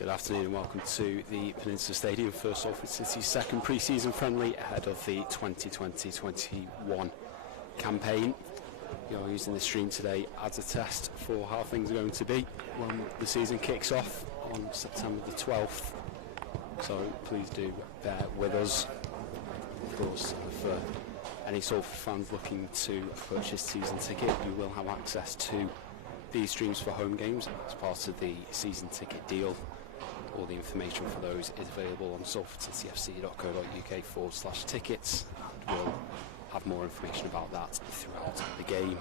Good afternoon and welcome to the Peninsula Stadium for Salford City's second pre-season friendly ahead of the 2020-21 campaign. You're using the stream today as a test for how things are going to be when the season kicks off on September the 12th. So please do bear with us. Of course, for any Salford fans looking to purchase season ticket, you will have access to these streams for home games as part of the season ticket deal. All the information for those is available on salfordcityfc.co.uk/tickets, and we'll have more information about that throughout the game.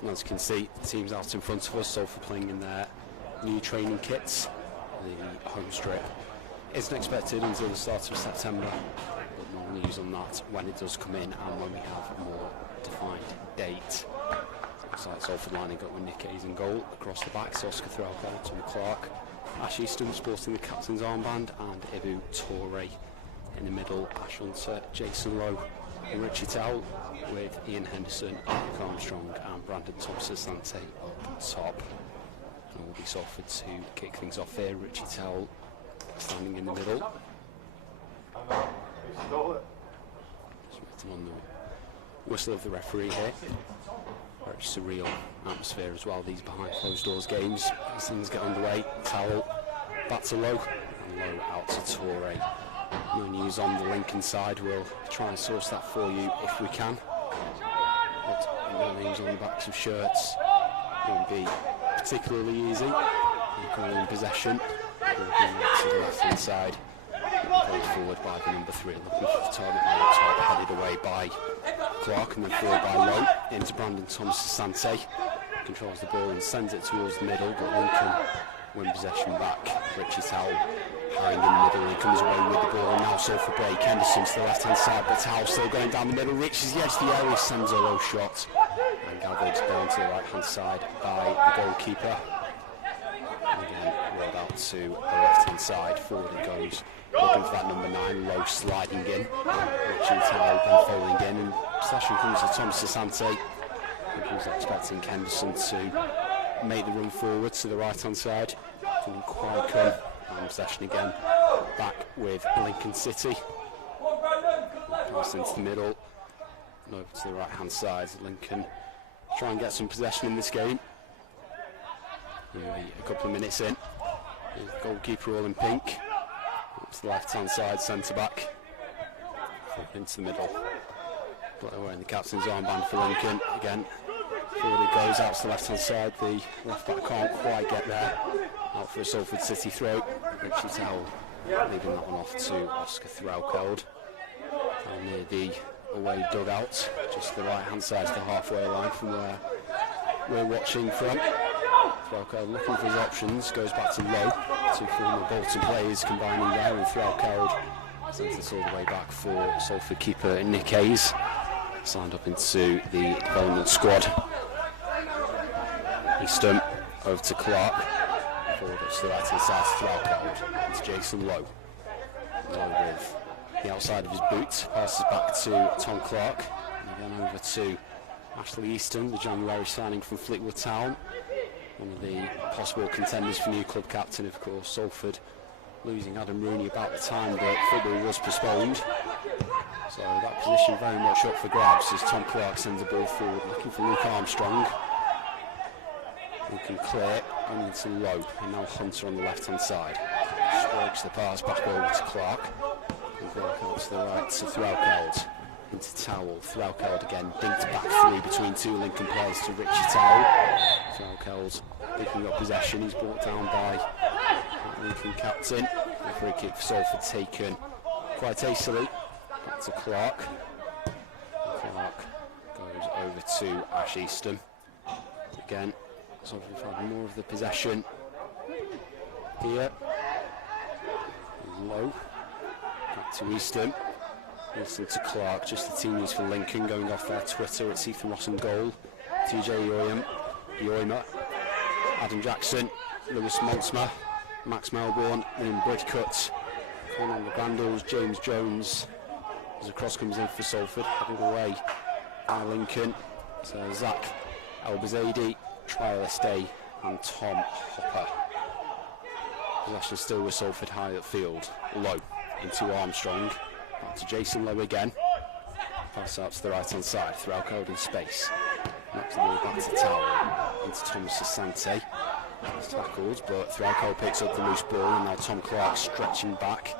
And as you can see, the team's out in front of us, Salford playing in their new training kits. The home strip isn't expected until the start of September, but more news on that when it does come in and when we have a more defined date. Looks like Salford lining up with Nick Hayes in goal. Across the back, Oscar Threlkeld, Tom Clark, Ash Easton sporting the captain's armband, and Ibu Toure in the middle. Ash Hunter, Jason Lowe and Richie Towell, with Ian Henderson, Luke Armstrong and Brandon Thompson-Sante up top. And it will be Salford to kick things off here. Richie Towell standing in the middle. Just waiting on the whistle of the referee here. Very surreal atmosphere as well, these behind closed doors games as things get underway. Towell back to Lowe, and Lowe out to Toure. No news on the Lincoln side, we'll try and source that for you if we can. But no names on the backs of shirts won't be particularly easy. Lincoln in possession, working to the left hand side, played forward by the number 3, looking for the target man up top, headed away by Clark and then forward by Lowe into Brandon Thompson-Sante. Controls the ball and sends it towards the middle, but Lincoln win possession back. Richie Towell harrying in the middle, he comes away with the ball, and now Salford break. Henderson to the left hand side, but Towell still going down the middle, reaches the edge of the area, sends a low shot and gathered down to the right hand side by the goalkeeper. And again rolled out to the left hand side, forward it goes, looking for that number 9, Lowe sliding in, Richie Towell then folding in, and possession comes to Thompson-Sante. He was expecting Henderson to make the run forward to the right hand side, didn't quite come, and possession again back with Lincoln City. Pass into the middle and over to the right hand side. Lincoln try and get some possession in this game. Maybe a couple of minutes in, the goalkeeper all in pink, up to the left hand side, centre back, into the middle. Blair wearing the captain's armband for Lincoln again. Forward it goes out to the left hand side. The left back can't quite get there. Out for a Salford City throw. Richie Towell leaving that one off to Oscar Threlkeld. Down near the away dugout, just the right hand side to the halfway line from where we're watching from. Threlkeld looking for his options, goes back to Lowe. Two former Bolton players combining there, and Threlkeld sends this all the way back for Salford keeper Nick Hayes, signed up into the development squad. Easton over to Clark, forward up to the right hand side to Threlkeld, into Jason Lowe. Lowe with the outside of his boot, passes back to Tom Clark, and again over to Ashley Easton, the January signing from Fleetwood Town. One of the possible contenders for new club captain, of course. Salford losing Adam Rooney about the time that football was postponed. So that position very much up for grabs as Tom Clark sends the ball forward, looking for Luke Armstrong. Looking clear, going into Lowe, and now Hunter on the left hand side. Strokes the pass back over to Clark, and Clark out to the right to Threlkeld. Into Towell, Threlkeld again, dinked back 3 between 2 Lincoln players to Richie Towell. Threlkeld picking up possession, he's brought down by Lincoln captain. The free kick for Salford taken quite hastily. Back to Clark. Clark goes over to Ash Easton. Again, Salford have had more of the possession here. Low. Back to Easton. Easton to Clark, just the team news for Lincoln. Going off their Twitter, it's Ethan Ross in goal. TJ Yoima, Adam Jackson, Lewis Montsma, Max Melbourne, Liam Bridcut, Conor McGrandles, James Jones. As a cross comes in for Salford, headed away by Lincoln. So Zach Albazadi, Trial Estay and Tom Hopper. Possession still with Salford high upfield. Low into Armstrong. Back to Jason Lowe again. Pass out to the right hand side. Threlkeld in space. Knocks the ball back to Towell. Into Thomas Asante. He's tackled, but Threlkeld picks up the loose ball, and now Tom Clark stretching back.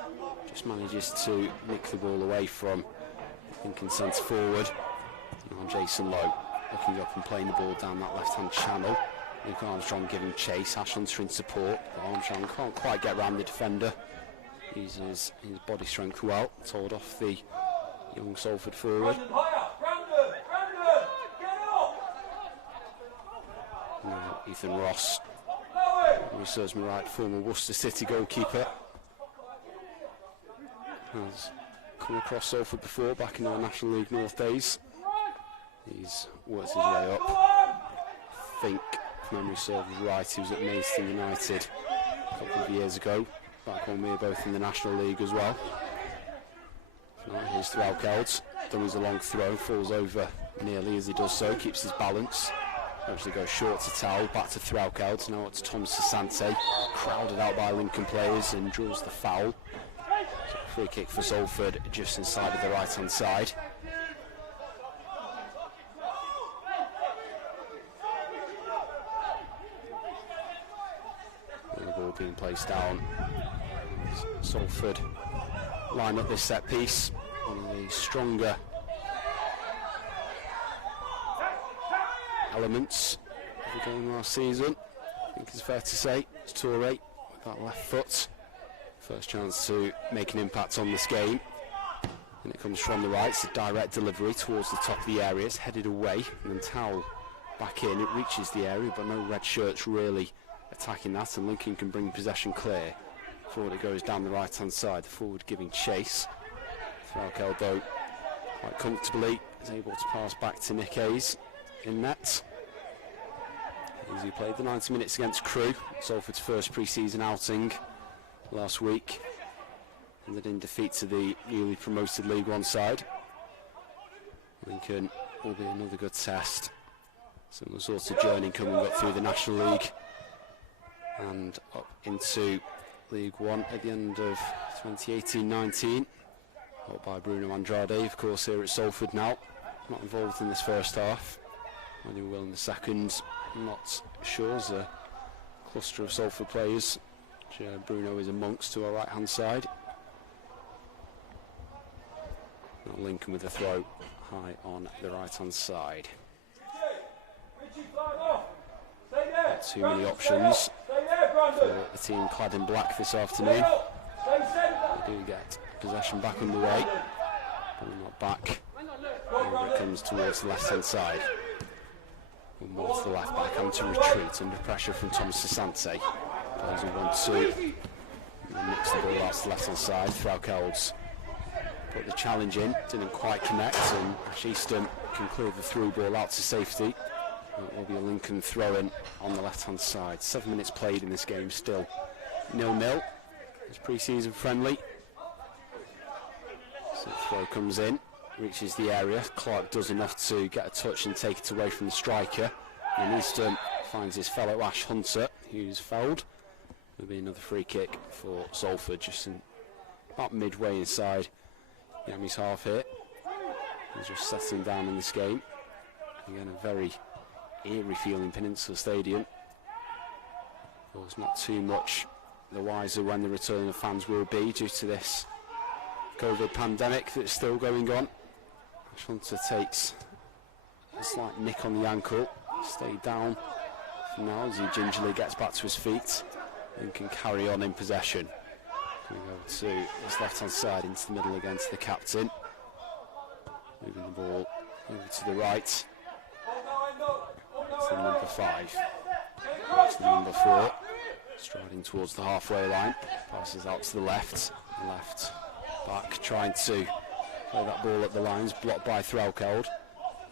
Just manages to nick the ball away from Lincoln centre forward. Now Jason Lowe looking up and playing the ball down that left hand channel. Luke Armstrong giving chase. Ash Hunter in support. But Armstrong can't quite get round the defender. Uses his body strength well. Told off the young Salford forward. Now Ethan Ross, who serves me right, former Worcester City goalkeeper, has come across Salford before back in our National League North days. He's worked his way up. I think, if memory serves right, he was at Maidstone United a couple of years ago. Back when we were both in the National League as well. Now here's Threlkeld. Dummies a long throw, falls over nearly as he does so, keeps his balance. Actually goes short to Towell, back to Threlkeld, now up to Thomas Asante. Crowded out by Lincoln players and draws the foul. So free kick for Salford just inside of the right hand side. And the ball being placed down. Salford line up this set piece. One of the stronger elements of the game last season, I think it's fair to say. It's Toure with that left foot. First chance to make an impact on this game. And it comes from the right. It's a direct delivery towards the top of the area. It's headed away, and then Towell back in. It reaches the area, but no red shirts really attacking that, and Lincoln can bring possession clear. Forward it goes down the right hand side, the forward giving chase. Threlkeld though quite comfortably is able to pass back to Nick Hayes in net. As he played the 90 minutes against Crewe, Salford's first pre-season outing last week, ended in defeat to the newly promoted League One side. Lincoln will be another good test. Similar sort of journey coming up through the National League and up into League One at the end of 2018-19. Helped by Bruno Andrade, of course, here at Salford now. Not involved in this first half. Whether he will in the second, I'm not sure. There's a cluster of Salford players, which Bruno is amongst, to our right hand side. Now Lincoln with a throw high on the right hand side. Not too many options for the team clad in black this afternoon. They do get possession back underway, but not back. Over it comes towards the left hand side. And more to the left back, and to retreat under pressure from Thomas Asante. Plays a 1-2. And then nicks the ball out to the left hand side. Threlkeld's put the challenge in, didn't quite connect, and Ash Easton can clear the through ball out to safety. It will be a Lincoln throw-in on the left hand side. 7 minutes played in this game, still 0-0. It's pre-season friendly. So the throw comes in, reaches the area. Clark does enough to get a touch and take it away from the striker. And Easton finds his fellow Ash Hunter, who's fouled. There'll be another free kick for Salford, just about midway inside Yami's half here. He's just settling down in this game. Again, a very eerie feeling Peninsula Stadium. Of course, not too much the wiser when the return of fans will be due to this COVID pandemic that's still going on. Ash Hunter takes a slight nick on the ankle, stayed down for now as he gingerly gets back to his feet and can carry on in possession. Going over to his left hand side into the middle against the captain. Moving the ball over to the right. To number 5. That's the number 4. Striding towards the halfway line. Passes out to the left. Left back trying to play that ball at the lines. Blocked by Threlkeld.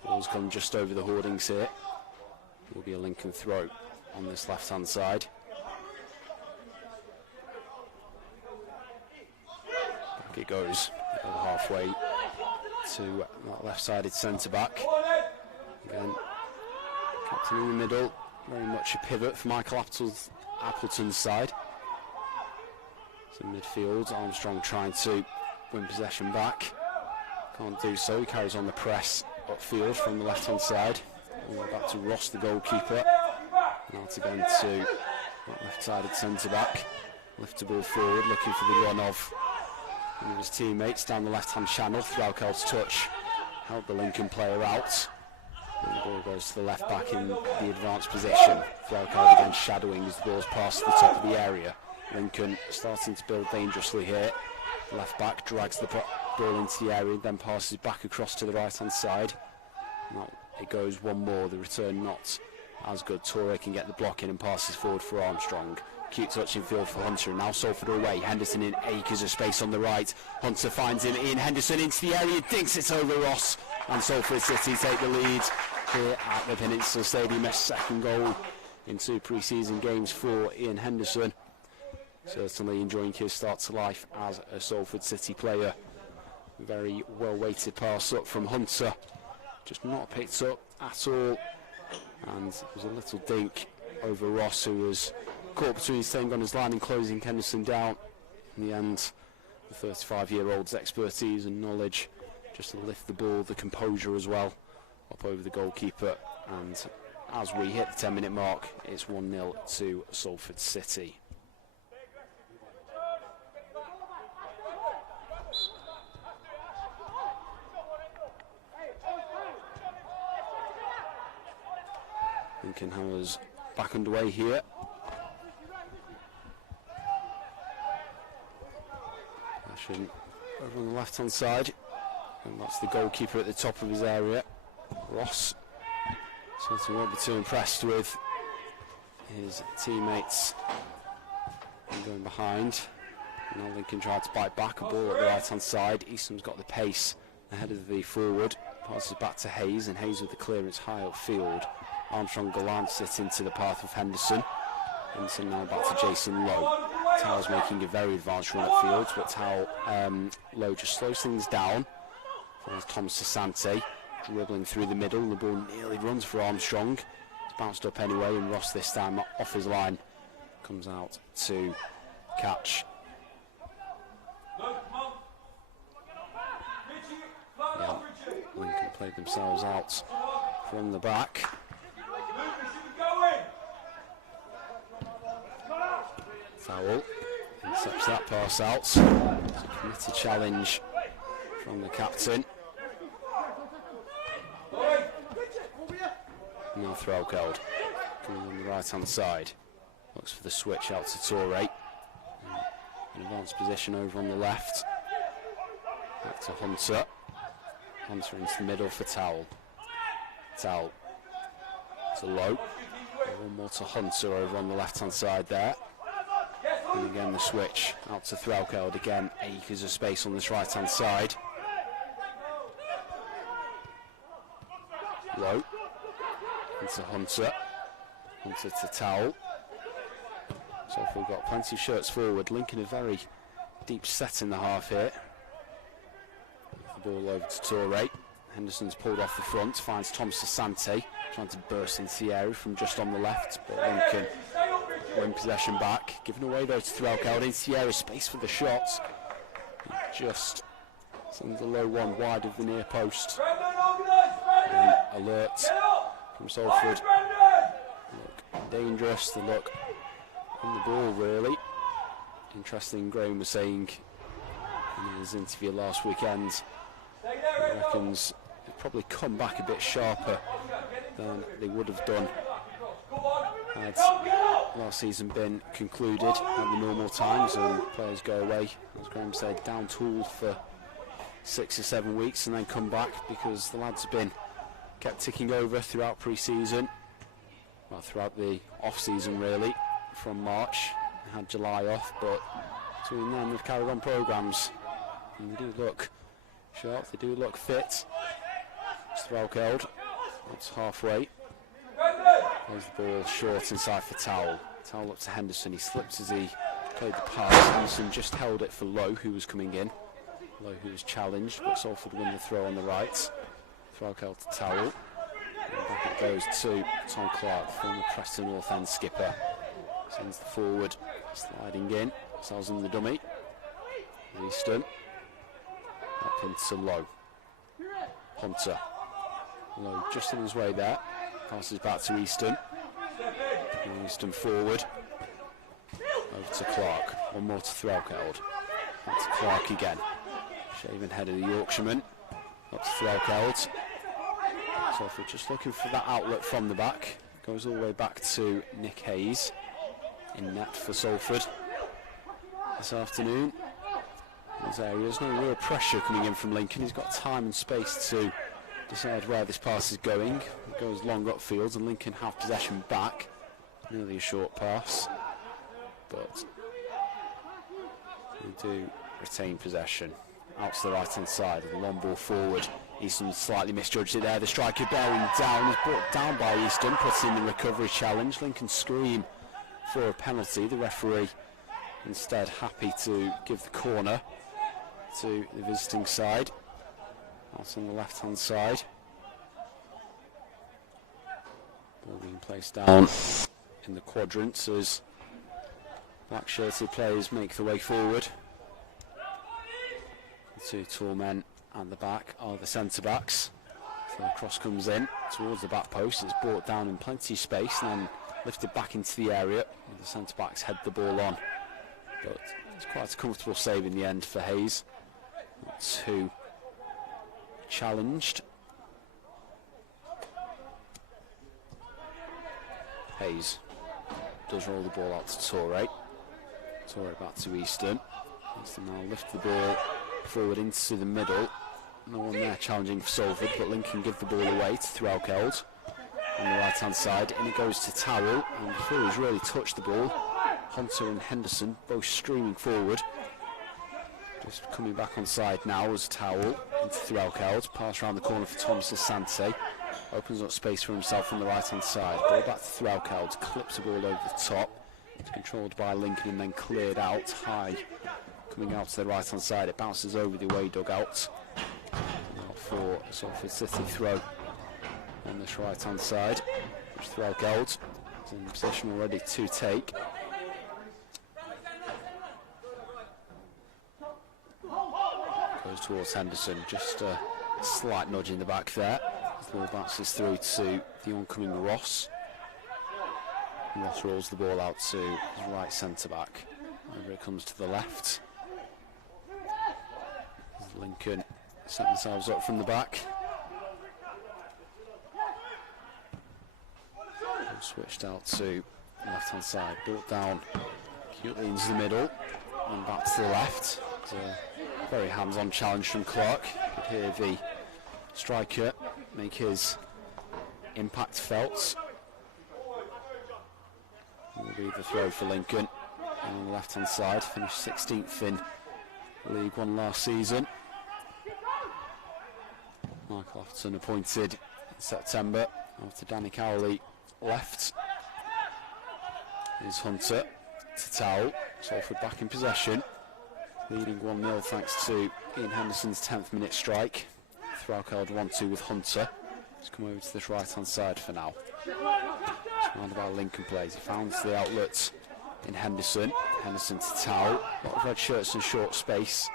Ball's come just over the hoardings here. Will be a Lincoln throw on this left hand side. Back it goes over halfway to that left sided centre back. Again, captain in the middle, very much a pivot for Michael Appleton's side. to midfield. Armstrong trying to win possession back. Can't do so. He carries on the press upfield from the left-hand side. And back to Ross, the goalkeeper. Now again to left-sided centre-back. Lifts the ball forward, looking for the run of one of his teammates down the left-hand channel. Threlkeld's touch helped the Lincoln player out. And the ball goes to the left-back in the advanced position. Threlkeld again shadowing as the ball's past the top of the area. Lincoln starting to build dangerously here. Left-back drags the ball into the area, then passes back across to the right-hand side. Now it goes one more, the return not as good. Torre can get the block in and passes forward for Armstrong. Cute touch in field for Hunter, and now Salford away. Henderson in acres of space on the right. Hunter finds him in. Henderson into the area, dinks it over Ross, and Salford City take the lead here at the Peninsula Stadium. A second goal in 2 pre-season games for Ian Henderson. Certainly enjoying his start to life as a Salford City player. Very well weighted pass up from Hunter, just not picked up at all, and there was a little dink over Ross, who was caught between staying on his line and closing Henderson down. In the end, the 35-year-old's expertise and knowledge just to lift the ball, the composure as well, up over the goalkeeper. And as we hit the 10-minute mark, it's 1-0 to Salford City. Lincoln Hammers back underway here. Over on the left-hand side, and that's the goalkeeper at the top of his area, Ross. Certainly won't be too impressed with his teammates going behind. Now Lincoln tried to bite back, a ball at the right-hand side. Eastham's got the pace ahead of the forward, passes back to Hayes, and Hayes with the clearance high upfield. Armstrong galants it into the path of Henderson. Henderson now back to Jason Lowe. Towell's making a very advanced run upfield, but Lowe just slows things down. Finds Tom Sasante dribbling through the middle. The ball nearly runs for Armstrong. It's bounced up anyway, and Ross this time off his line comes out to catch. Yeah, Lincoln played themselves out from the back. Towell intercepts that pass out. It's a committed challenge from the captain. Now Threlkeld coming on the right hand side. Looks for the switch out to Torre. An advanced position over on the left. Back to Hunter. Hunter into the middle for Towell. Towell to Lowe. One more to Hunter over on the left hand side there. And again the switch out to Threlkeld. Again, acres of space on this right hand side. Lowe into Hunter. Hunter to Towell. So if we've got plenty of shirts forward. Lincoln a very deep set in the half here. The ball over to Torre. Henderson's pulled off the front, finds Tom Sasante trying to burst into the area from just on the left, but Lincoln win possession back. Given away though to Threlkeld into the area, space for the shot. He just sends a low one wide of the near post. And alert from Salford. Look dangerous, the look on the ball really. Interesting, Graham was saying in his interview last weekend, he reckons they've probably come back a bit sharper than they would have done had last season been concluded at the normal times and players go away, as Graham said, down tools for 6 or 7 weeks and then come back, because the lads have been kept ticking over throughout pre-season, well, throughout the off-season really, from March. They had July off, but between then they've carried on programmes and they do look sharp, they do look fit. It's Threlkeld, that's halfway. There's the ball short inside for Towell. Towell up to Henderson, he slips as he played the pass. Henderson just held it for Lowe, who was coming in. Lowe, who was challenged, but Salford win the throw on the right. Threlkeld to Towell. And back it goes to Tom Clark, former Preston North End skipper. Sends the forward, sliding in. Sells in the dummy. Easton. Up into Lowe. Hunter. Lowe just in his way there. Passes back to Easton. Easton forward. Over to Clark. One more to Threlkeld. Back to Clark again. Shaven head of the Yorkshireman. Up to Threlkeld. Salford just looking for that outlet from the back. Goes all the way back to Nick Hayes. In net for Salford this afternoon. There's no real pressure coming in from Lincoln. He's got time and space to decide where this pass is going. It goes long upfield and Lincoln have possession back. Nearly a short pass, but they do retain possession. Out to the right hand side with a long ball forward. Easton slightly misjudged it there. The striker bearing down is brought down by Easton, puts in the recovery challenge. Lincoln scream for a penalty. The referee instead happy to give the corner to the visiting side. Out on the left hand side. Ball being placed down in the quadrants as black shirted players make the way forward. The two tall men at the back are the centre backs. So the cross comes in towards the back post. It's brought down in plenty of space and then lifted back into the area. The centre backs head the ball on, but it's quite a comfortable save in the end for Hayes. Not too challenged. Hayes does roll the ball out to Torre. Torre back to Easton. Easton now lift the ball forward into the middle. No one there challenging for Salford, but Lincoln give the ball away to Threlkeld on the right hand side, and it goes to Towell, and before he's really touched the ball, Hunter and Henderson both streaming forward. Just coming back on side now as Towell into Threlkeld. Pass around the corner for Thomas Asante. Opens up space for himself on the right hand side. Ball back to Threlkeld. Clips the ball over the top. It's controlled by Lincoln and then cleared out high. Coming out to the right hand side. It bounces over the away dugout. Now for Salford City throw on this right hand side, which Threlkeld is in position already to take. Goes towards Henderson, just a slight nudge in the back there. The ball bounces through to the oncoming Ross. Ross rolls the ball out to his right centre back. Over it comes to the left. Lincoln set themselves up from the back. Switched out to the left hand side, brought down acutely into the middle and back to the left. It's a very hands-on challenge from Clark. You could hear the striker make his impact felt. Will be the throw for Lincoln. And on the left hand side, finished 16th in League One last season. Michael Atherton appointed in September after Danny Cowley left. Is Hunter to Towell. Salford back in possession, leading 1-0 thanks to Ian Henderson's 10th minute strike. Threlkeld 1-2 with Hunter. He's come over to this right hand side for now. Surrounded by Lincoln players. He found the outlet in Henderson. Henderson to Towell. A lot of red shirts and short space.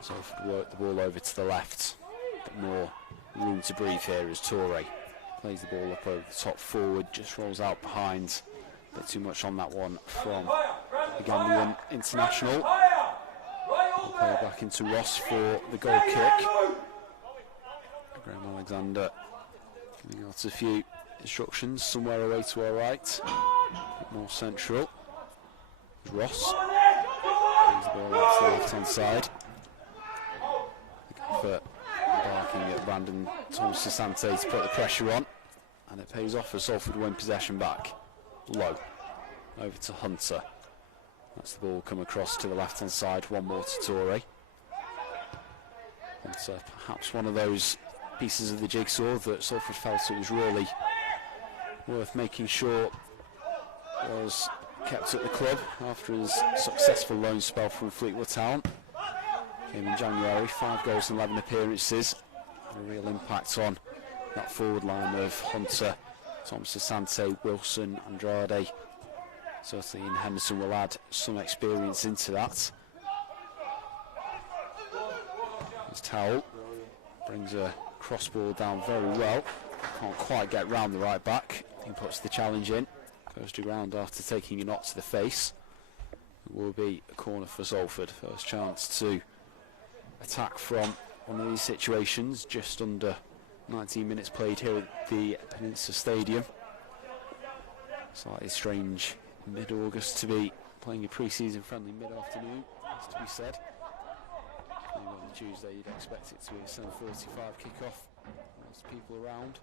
Salford work the ball over to the left. But more room to breathe here as Torre plays the ball up over the top forward, just rolls out behind. A bit too much on that one from the Gambian international. We'll play back into Ross for the goal kick. Graham Alexander giving out a few instructions, somewhere away to our right, a bit more central. Ross brings the ball out to the left hand side. For barking at Brandon Thomas Asante to put the pressure on, and it pays off as Salford win possession back. Low over to Hunter. That's the ball come across to the left hand side. One more to Torre. Hunter, perhaps one of those pieces of the jigsaw that Salford felt it was really worth making sure was kept at the club after his successful loan spell from Fleetwood Town. Came in January, 5 goals and 11 appearances. A real impact on that forward line of Hunter, Thomas Asante, Wilson, Andrade, Certainly Henderson will add some experience into that. As Towell brings a cross ball down very well. Can't quite get round the right back. He puts the challenge in. Goes to ground after taking a knock to the face. It will be a corner for Salford. First chance to attack from one of these situations. Just under 19 minutes played here at the Peninsula Stadium. Slightly strange mid-August to be playing a pre-season friendly mid-afternoon, has to be said. Maybe on Tuesday you'd expect it to be a 7:45 kick-off. Lots of people around.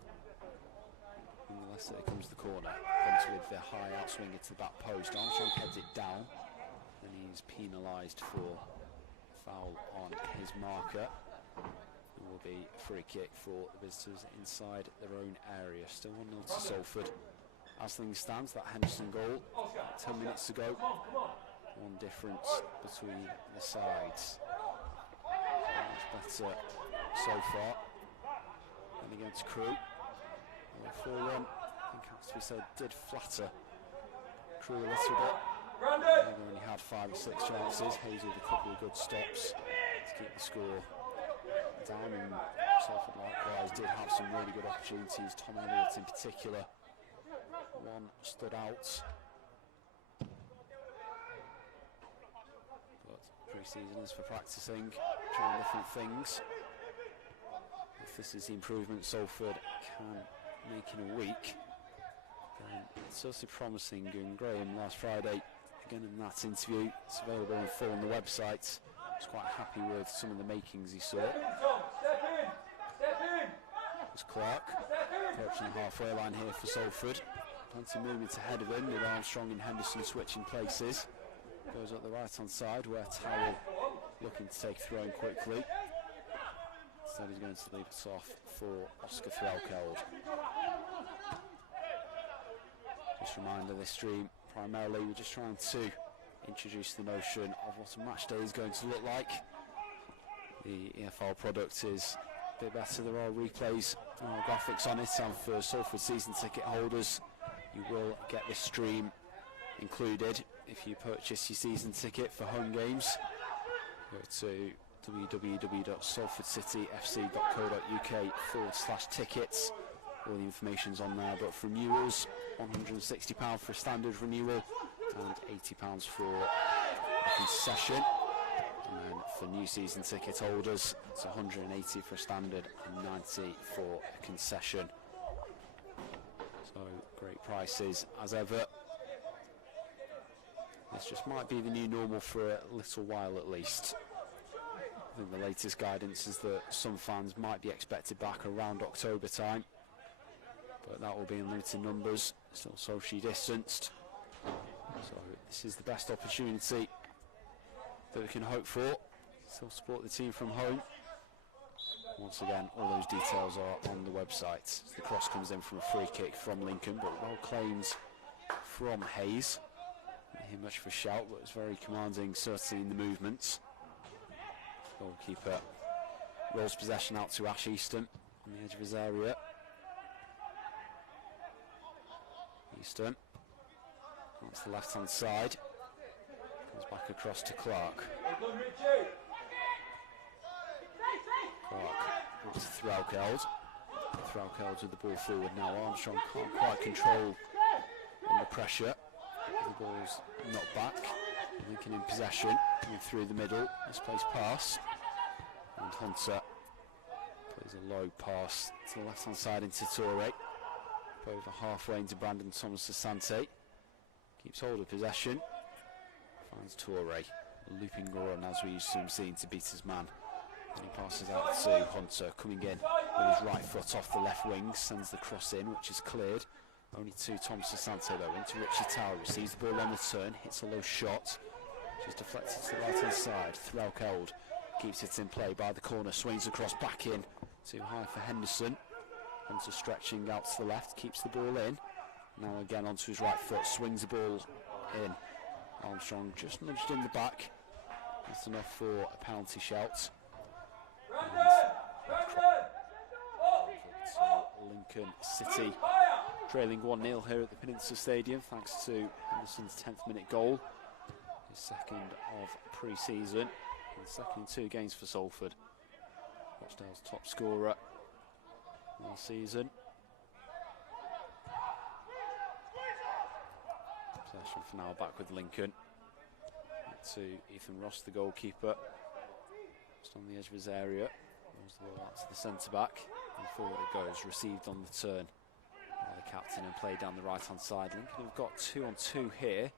Nonetheless, here comes the corner. Hunter with the high outswing into the back post. Armstrong heads it down, and he's penalised for foul on his marker. It will be a free kick for the visitors inside their own area. Still 1-0 to Salford. As things stand, that Henderson goal 10 minutes ago. One difference between the sides. Much better so far. And against Crew. 4-1, I think has to be said, did flatter Crew a little bit. They only had 5 or 6 chances. Hayes with a couple of good stops to keep the score down. And Salford likewise did have some really good opportunities. Tom Elliott in particular. One stood out. But pre-season is for practicing, trying different things. If this is the improvement Salford can make in a week, then it's also promising. And Graham last Friday, again in that interview, it's available in full on the website. Was quite happy with some of the makings he saw. It's Clark approaching the halfway line here for Salford. Plenty of movement ahead of him with Armstrong and Henderson switching places. Goes up the right hand side where Towell looking to take throw in quickly. Instead he's going to leave it off for Oscar Threlkeld. Just a reminder, this stream primarily we're just trying to introduce the notion of what a match day is going to look like. The EFL product is a bit better. There are replays and graphics on it, and for Salford season ticket holders you will get this stream included if you purchase your season ticket for home games. Go to www.salfordcityfc.co.uk/tickets. All the information's on there, but for renewals, £160 for a standard renewal and £80 for a concession. And then for new season ticket holders, it's £180 for a standard and £90 for a concession. So great prices as ever. This just might be the new normal for a little while at least. I think the latest guidance is that some fans might be expected back around October time, but that will be in limited numbers, still socially distanced. So this is the best opportunity that we can hope for. Still support the team from home. Once again, all those details are on the website. The cross comes in from a free kick from Lincoln, but well claimed from Hayes. Not hear much of a shout, but it's very commanding, certainly in the movements. Goalkeeper rolls possession out to Ash Easton on the edge of his area. Easton, that's the left hand side. Comes back across to Clark. Clark to Threlkeld. Threlkeld with the ball forward now. Armstrong can't quite control under pressure. The ball's knocked back. Lincoln in possession, coming through the middle. Misplaced pass. And Hunter plays a low pass to the left hand side into Torre. Over halfway into Brandon Thomas Asante. Keeps hold of possession. Finds Torre. A looping run as we used to him seeing to beat his man. Then he passes out to Hunter, coming in with his right foot off the left wing. Sends the cross in, which is cleared. Only to Thomas Asante though, into Richie Tower. Receives the ball on the turn, hits a low shot. Which is deflected to the right hand side. Threlkeld keeps it in play by the corner. Swings across back in. Too high for Henderson. Hunter stretching out to the left, keeps the ball in. Now again onto his right foot, swings the ball in. Armstrong just nudged in the back. That's enough for a penalty shout. And Lincoln City trailing 1-0 here at the Peninsula Stadium thanks to Henderson's 10th minute goal, his second of pre-season, and second in 2 games for Salford. Rochdale's top scorer all season. Possession for now back with Lincoln. Back to Ethan Ross, the goalkeeper. Just on the edge of his area. Moves the ball out to the centre back. And forward it goes, received on the turn by the captain and played down the right hand side. Lincoln have got 2-on-2 here.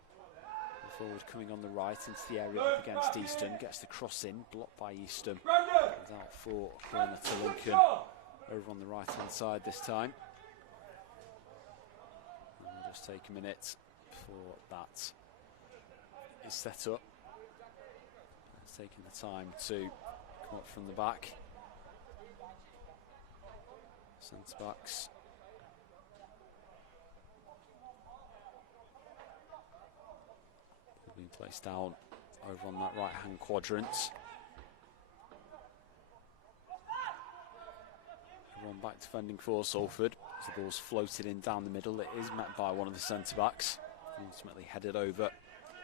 The forward coming on the right into the area up against Easton. Gets the cross in, blocked by Easton. Goes out for a corner to Lincoln. Over on the right hand side this time. And we'll just take a minute before that is set up. It's taking the time to come up from the back. Centre backs. Being placed down over on that right hand quadrant. Everyone back defending for Salford. As the ball's floated in down the middle, it is met by one of the centre backs. Ultimately headed over.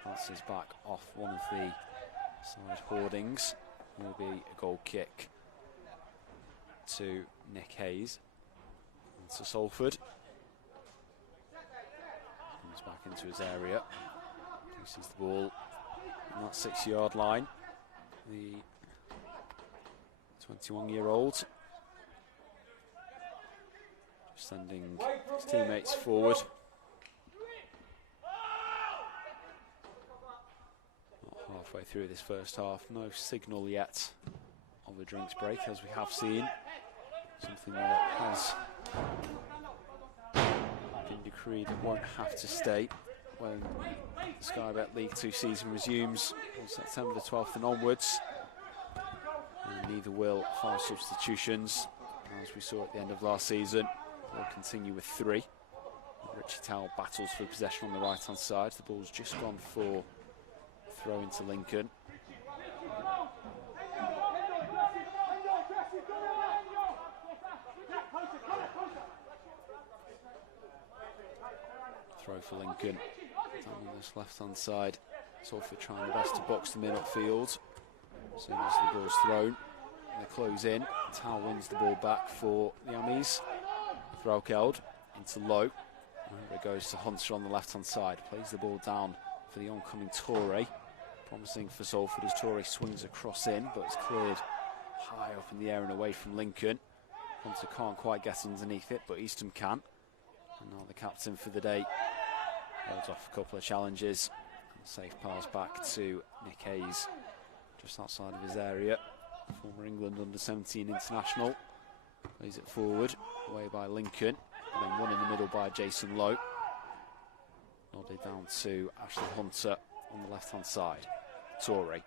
Bounces back off one of the side hoardings. It will be a goal kick to Nick Hayes. And to Salford. Comes back into his area. Places the ball on that 6-yard line. The 21-year-old. Sending his teammates forward. Not halfway through this first half, no signal yet of a drinks break, as we have seen. Something that has been decreed and won't have to stay when the Sky Bet League 2 season resumes on September the 12th and onwards. And neither will 5 substitutions, as we saw at the end of last season. We'll continue with 3. Richie Towell battles for possession on the right hand side. The ball's just gone for throw into Lincoln. Throw for Lincoln down on this left hand side. Salford trying their best to box them in upfield. As soon as the ball's thrown, they close in. Towell wins the ball back for the Ammies. Throw held into Lowe. It goes to Hunter on the left hand side. Plays the ball down for the oncoming Torre. Promising for Salford as Torre swings across in, but it's cleared high up in the air and away from Lincoln. Hunter can't quite get underneath it, but Easton can. And now the captain for the day holds off a couple of challenges. Safe pass back to Nick Hayes, just outside of his area. Former England under-17 international. Plays it forward, away by Lincoln, and then one in the middle by Jason Lowe. Nodded down to Ashley Hunter on the left-hand side. Torre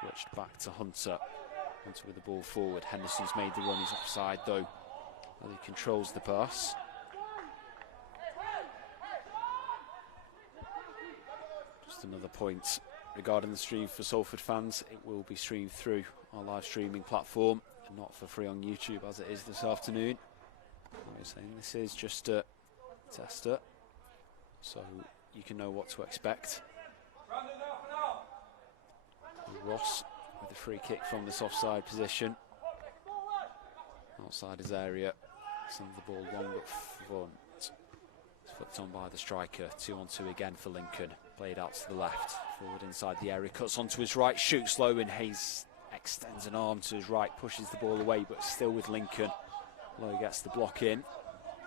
switched back to Hunter. Hunter with the ball forward. Henderson's made the run, he's offside though. Well, he controls the pass. Just another point regarding the stream for Salford fans. It will be streamed through our live streaming platform, and not for free on YouTube as it is this afternoon. I was saying this is just a tester, so you can know what to expect. Ross with a free kick from this offside position. Outside his area, sends the ball long up front. It's flipped on by the striker. 2-on-2 again for Lincoln. Played out to the left. Forward inside the area, cuts onto his right, shoots low, and Hayes extends an arm to his right, pushes the ball away, but still with Lincoln. Lowe gets the block in.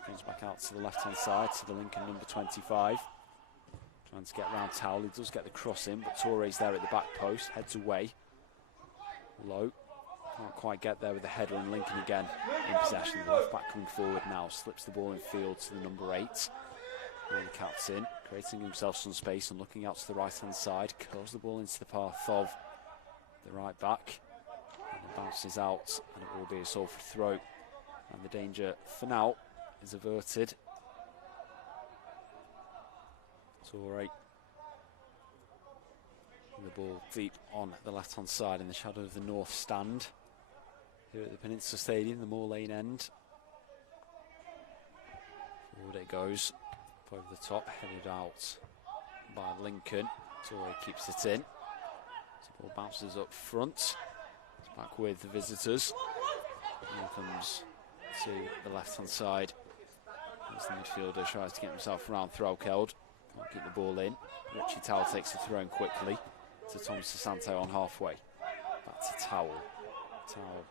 Comes back out to the left-hand side to the Lincoln number 25. Trying to get round Towell. He does get the cross in, but Torre's there at the back post. Heads away. Lowe can't quite get there with the header, and Lincoln again in possession. The left back coming forward now. Slips the ball in field to the number 8. And the captain creating himself some space and looking out to the right-hand side. Curls the ball into the path of the right back. And it bounces out, and it will be a Salford throw. And the danger for now is averted. Torre. The ball deep on the left-hand side in the shadow of the north stand here at the Peninsula Stadium, the Moor Lane end. Forward it goes, up over the top, headed out by Lincoln. Torre keeps it in. The ball bounces up front. It's back with the visitors. Here comes to the left-hand side. As the midfielder tries to get himself around Threlkeld. Can't keep the ball in. Richie Towell takes the throw in quickly to Tom Sasante on halfway. Back to Towell. Towell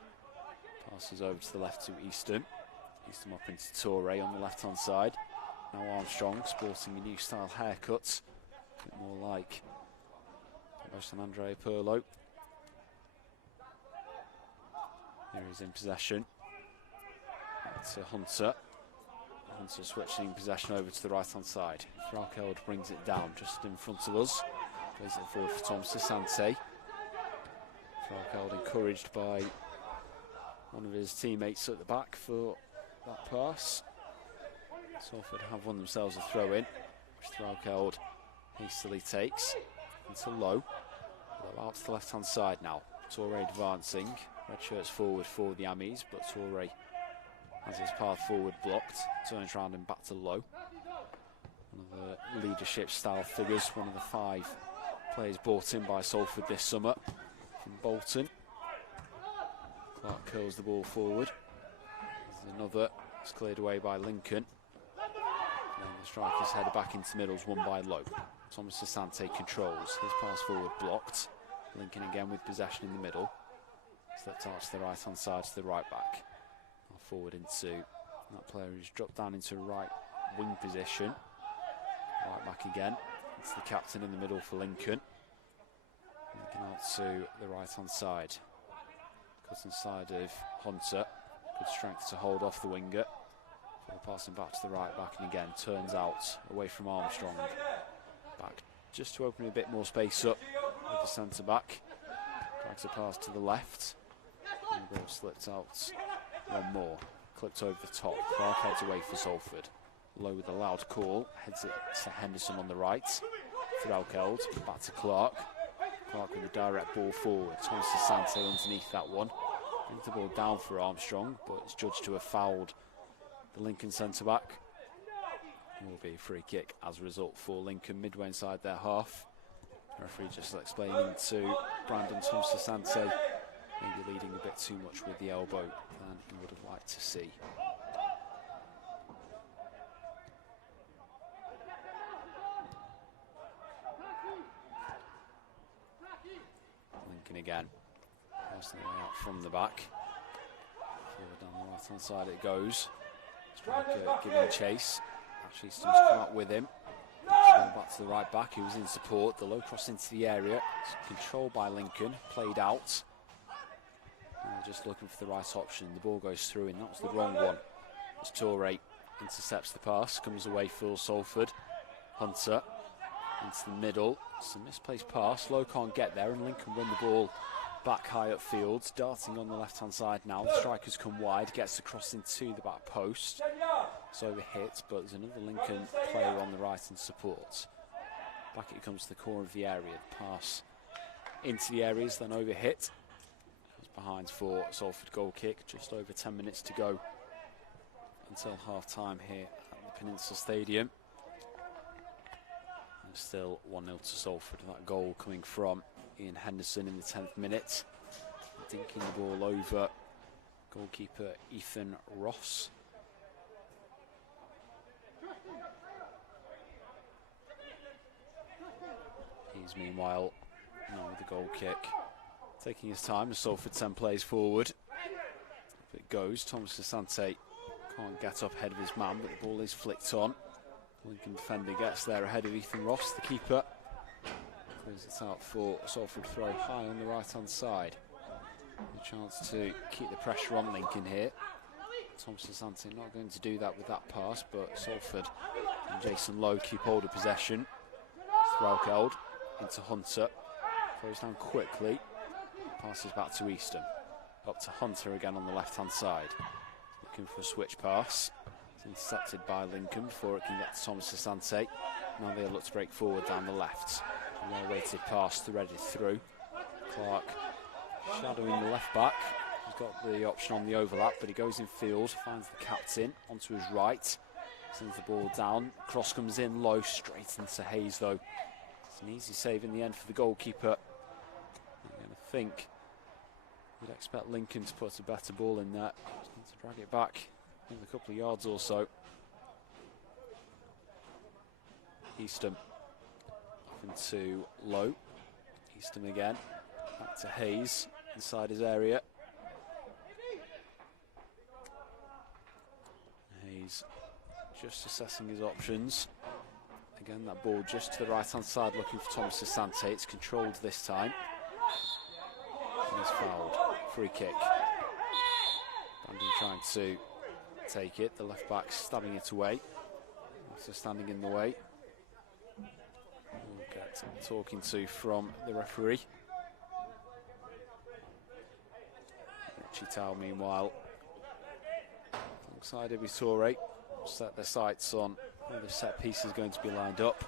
passes over to the left to Easton. Easton up into Torre on the left-hand side. Now Armstrong sporting a new style haircut. A bit more like almost an Andre Pirlo. Here he's in possession. Back to Hunter. Hunter switching possession over to the right-hand side. Threlkeld brings it down just in front of us. Plays it forward for Tom Sasante. Threlkeld encouraged by one of his teammates at the back for that pass. Salford have won themselves a throw-in, which Threlkeld hastily takes into Lowe. Lowe out to the left-hand side now. Torre advancing. Red shirts forward for the Amis, but Torre has his path forward blocked. Turns around and back to Lowe. One of the leadership style figures, one of the 5 players brought in by Salford this summer from Bolton. Clark curls the ball forward. There's another. It's cleared away by Lincoln. And the striker's header back into middles, won by Lowe. Thomas Sasante controls. His pass forward blocked. Lincoln again with possession in the middle. Slipped out to the right-hand side to the right back. Now forward into that player who's dropped down into right wing position. Right back again. It's the captain in the middle for Lincoln. Lincoln out to the right-hand side. Cut inside of Hunter. Good strength to hold off the winger. Passing back to the right back and again turns out away from Armstrong. Back just to open a bit more space up with the centre back. Drags a pass to the left. And the ball slipped out one more. Clipped over the top. Clark heads away for Salford. Low with a loud call. Heads it to Henderson on the right. Threlkeld back to Clark. Clark with a direct ball forward. Thomas Sasante underneath that one. Brings the ball down for Armstrong, but it's judged to have fouled the Lincoln centre back. It will be a free kick as a result for Lincoln midway inside their half. The referee just explaining to Brandon Tom Sasante maybe leading a bit too much with the elbow than he would have liked to see. Lincoln again. Passing it out from the back. Forward down the right hand side it goes. Striker giving chase. Actually, Easton's come up with him. Back to the right back, who was in support. The low cross into the area. It's controlled by Lincoln. Played out. And they're just looking for the right option. The ball goes through, and that was the wrong one. As Torre intercepts the pass, comes away for Salford. Hunter into the middle. It's a misplaced pass. Low can't get there, and Lincoln win the ball back high upfield. Darting on the left-hand side now. The strikers come wide, gets the cross into the back post. It's overhit, but there's another Lincoln player on the right in support. Back it comes to the corner of the area. The pass into the areas, then overhit. It's behind for Salford goal kick. Just over 10 minutes to go until half-time here at the Peninsula Stadium. And still 1-0 to Salford. That goal coming from Ian Henderson in the 10th minute. Dinking the ball over goalkeeper Ethan Ross. He's meanwhile now with the goal kick. Taking his time as Salford 10 plays forward. If it goes, Thomas Sasante can't get up ahead of his man, but the ball is flicked on. Lincoln defender gets there ahead of Ethan Ross, the keeper. Clears it out for Salford throw high on the right hand side. A chance to keep the pressure on Lincoln here. Tom Sasante not going to do that with that pass, but Salford and Jason Lowe keep hold of possession. Threlkeld into Hunter. Throws down quickly. Passes back to Easton. Up to Hunter again on the left hand side. Looking for a switch pass. It's intercepted by Lincoln before it can get to Thomas Sasante. Now they look to break forward down the left. A well-weighted pass threaded through. Clark shadowing the left back. He's got the option on the overlap, but he goes in field, finds the captain onto his right. Sends the ball down. Cross comes in low, straight into Hayes though. It's an easy save in the end for the goalkeeper. And I think you'd expect Lincoln to put a better ball in there. Just need to drag it back a couple of yards or so. Eastham off into Lowe. Eastham again. Back to Hayes inside his area. Hayes just assessing his options. Again, that ball just to the right-hand side looking for Thomas Asante. It's controlled this time. And he's fouled. Free kick. Bandon trying to take it. The left back stabbing it away. After standing in the way. We'll get talking to from the referee. Richie Tao, meanwhile, alongside Ibitore, set their sights on where the set piece is going to be lined up.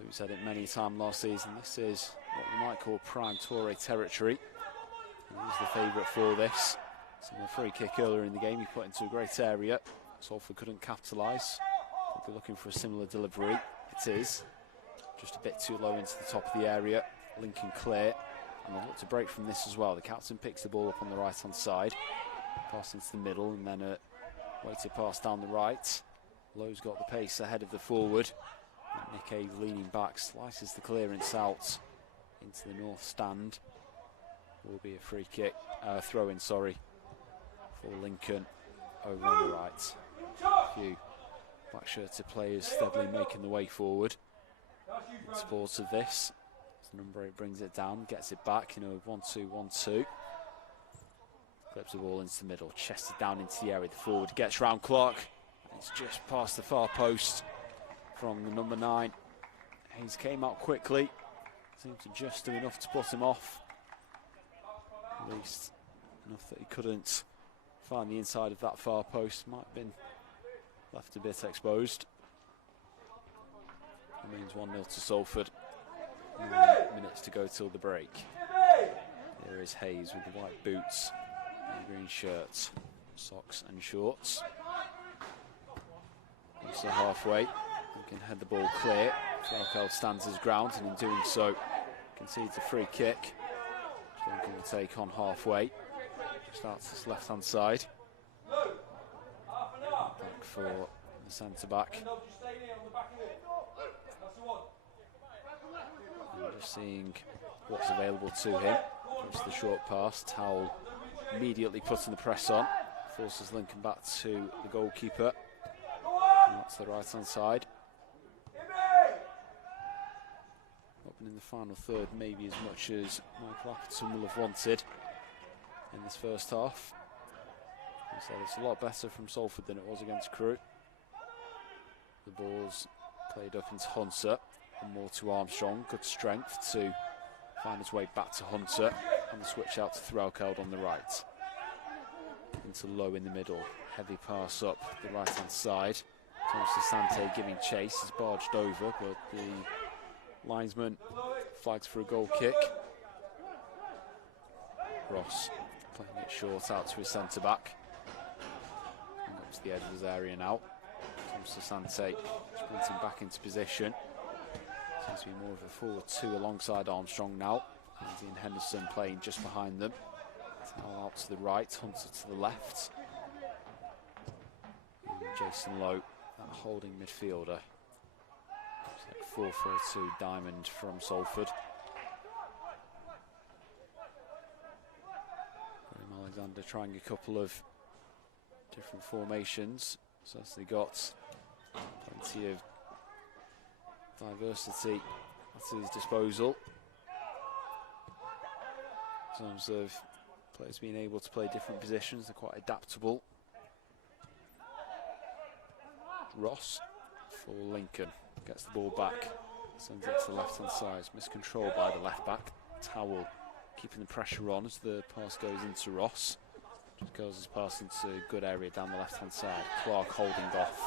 We've said it many times last season, this is what we might call prime Toure territory. And he's the favourite for this. So a free kick earlier in the game, he put into a great area. Salford couldn't capitalise. They're looking for a similar delivery. It is. Just a bit too low into the top of the area. Lincoln clear. And they'll look to break from this as well. The captain picks the ball up on the right-hand side. Pass into the middle and then a weighted pass down the right. Lowe's got the pace ahead of the forward. And Nick Hayes leaning back, slices the clearance out into the north stand. Will be a free kick, throw-in, sorry, for Lincoln over on the right. A few black-shirted players steadily making the way forward. In support of this, as number 8 brings it down, gets it back in a 1-2-1-2. Clips the ball into the middle, chested down into the area. The forward gets round Clark. And it's just past the far post from the number 9. Hayes came out quickly. Seemed to just do enough to put him off. At least enough that he couldn't find the inside of that far post. Might have been left a bit exposed. Remains 1-0 to Salford. 9 minutes to go till the break. Here is Hayes with the white boots and green shirts, socks and shorts. Also halfway, he can head the ball clear. Falco stands his ground and in doing so concedes a free kick. Lincoln will take on halfway. Starts this left-hand side. Back for the centre-back. And just seeing what's available to him. Goes the short pass. Towell immediately putting the press on. Forces Lincoln back to the goalkeeper. And that's the right-hand side. In the final third, maybe as much as Michael Appleton will have wanted in this first half. He said it's a lot better from Salford than it was against Crewe. The ball's played up into Hunter and more to Armstrong. Good strength to find his way back to Hunter and the switch out to Threlkeld on the right. Into Lowe in the middle. Heavy pass up the right hand side. Thomas Asante giving chase. He's barged over, but the linesman flags for a goal kick. Ross playing it short out to his centre-back. Up to the edge of his area now. Thomas Asante sprinting back into position. Seems to be more of a forward 2 alongside Armstrong now. Andy and Henderson playing just behind them. Towell out to the right, Hunter to the left. And Jason Lowe, that holding midfielder. 4-4-2 diamond from Salford. Graham Alexander trying a couple of different formations. So they got plenty of diversity at his disposal in terms of players being able to play different positions. They're quite adaptable. Ross for Lincoln. Gets the ball back, sends it to the left-hand side. Miscontrolled by the left-back. Towell keeping the pressure on as the pass goes into Ross. Just goes his pass into a good area down the left-hand side. Clark holding off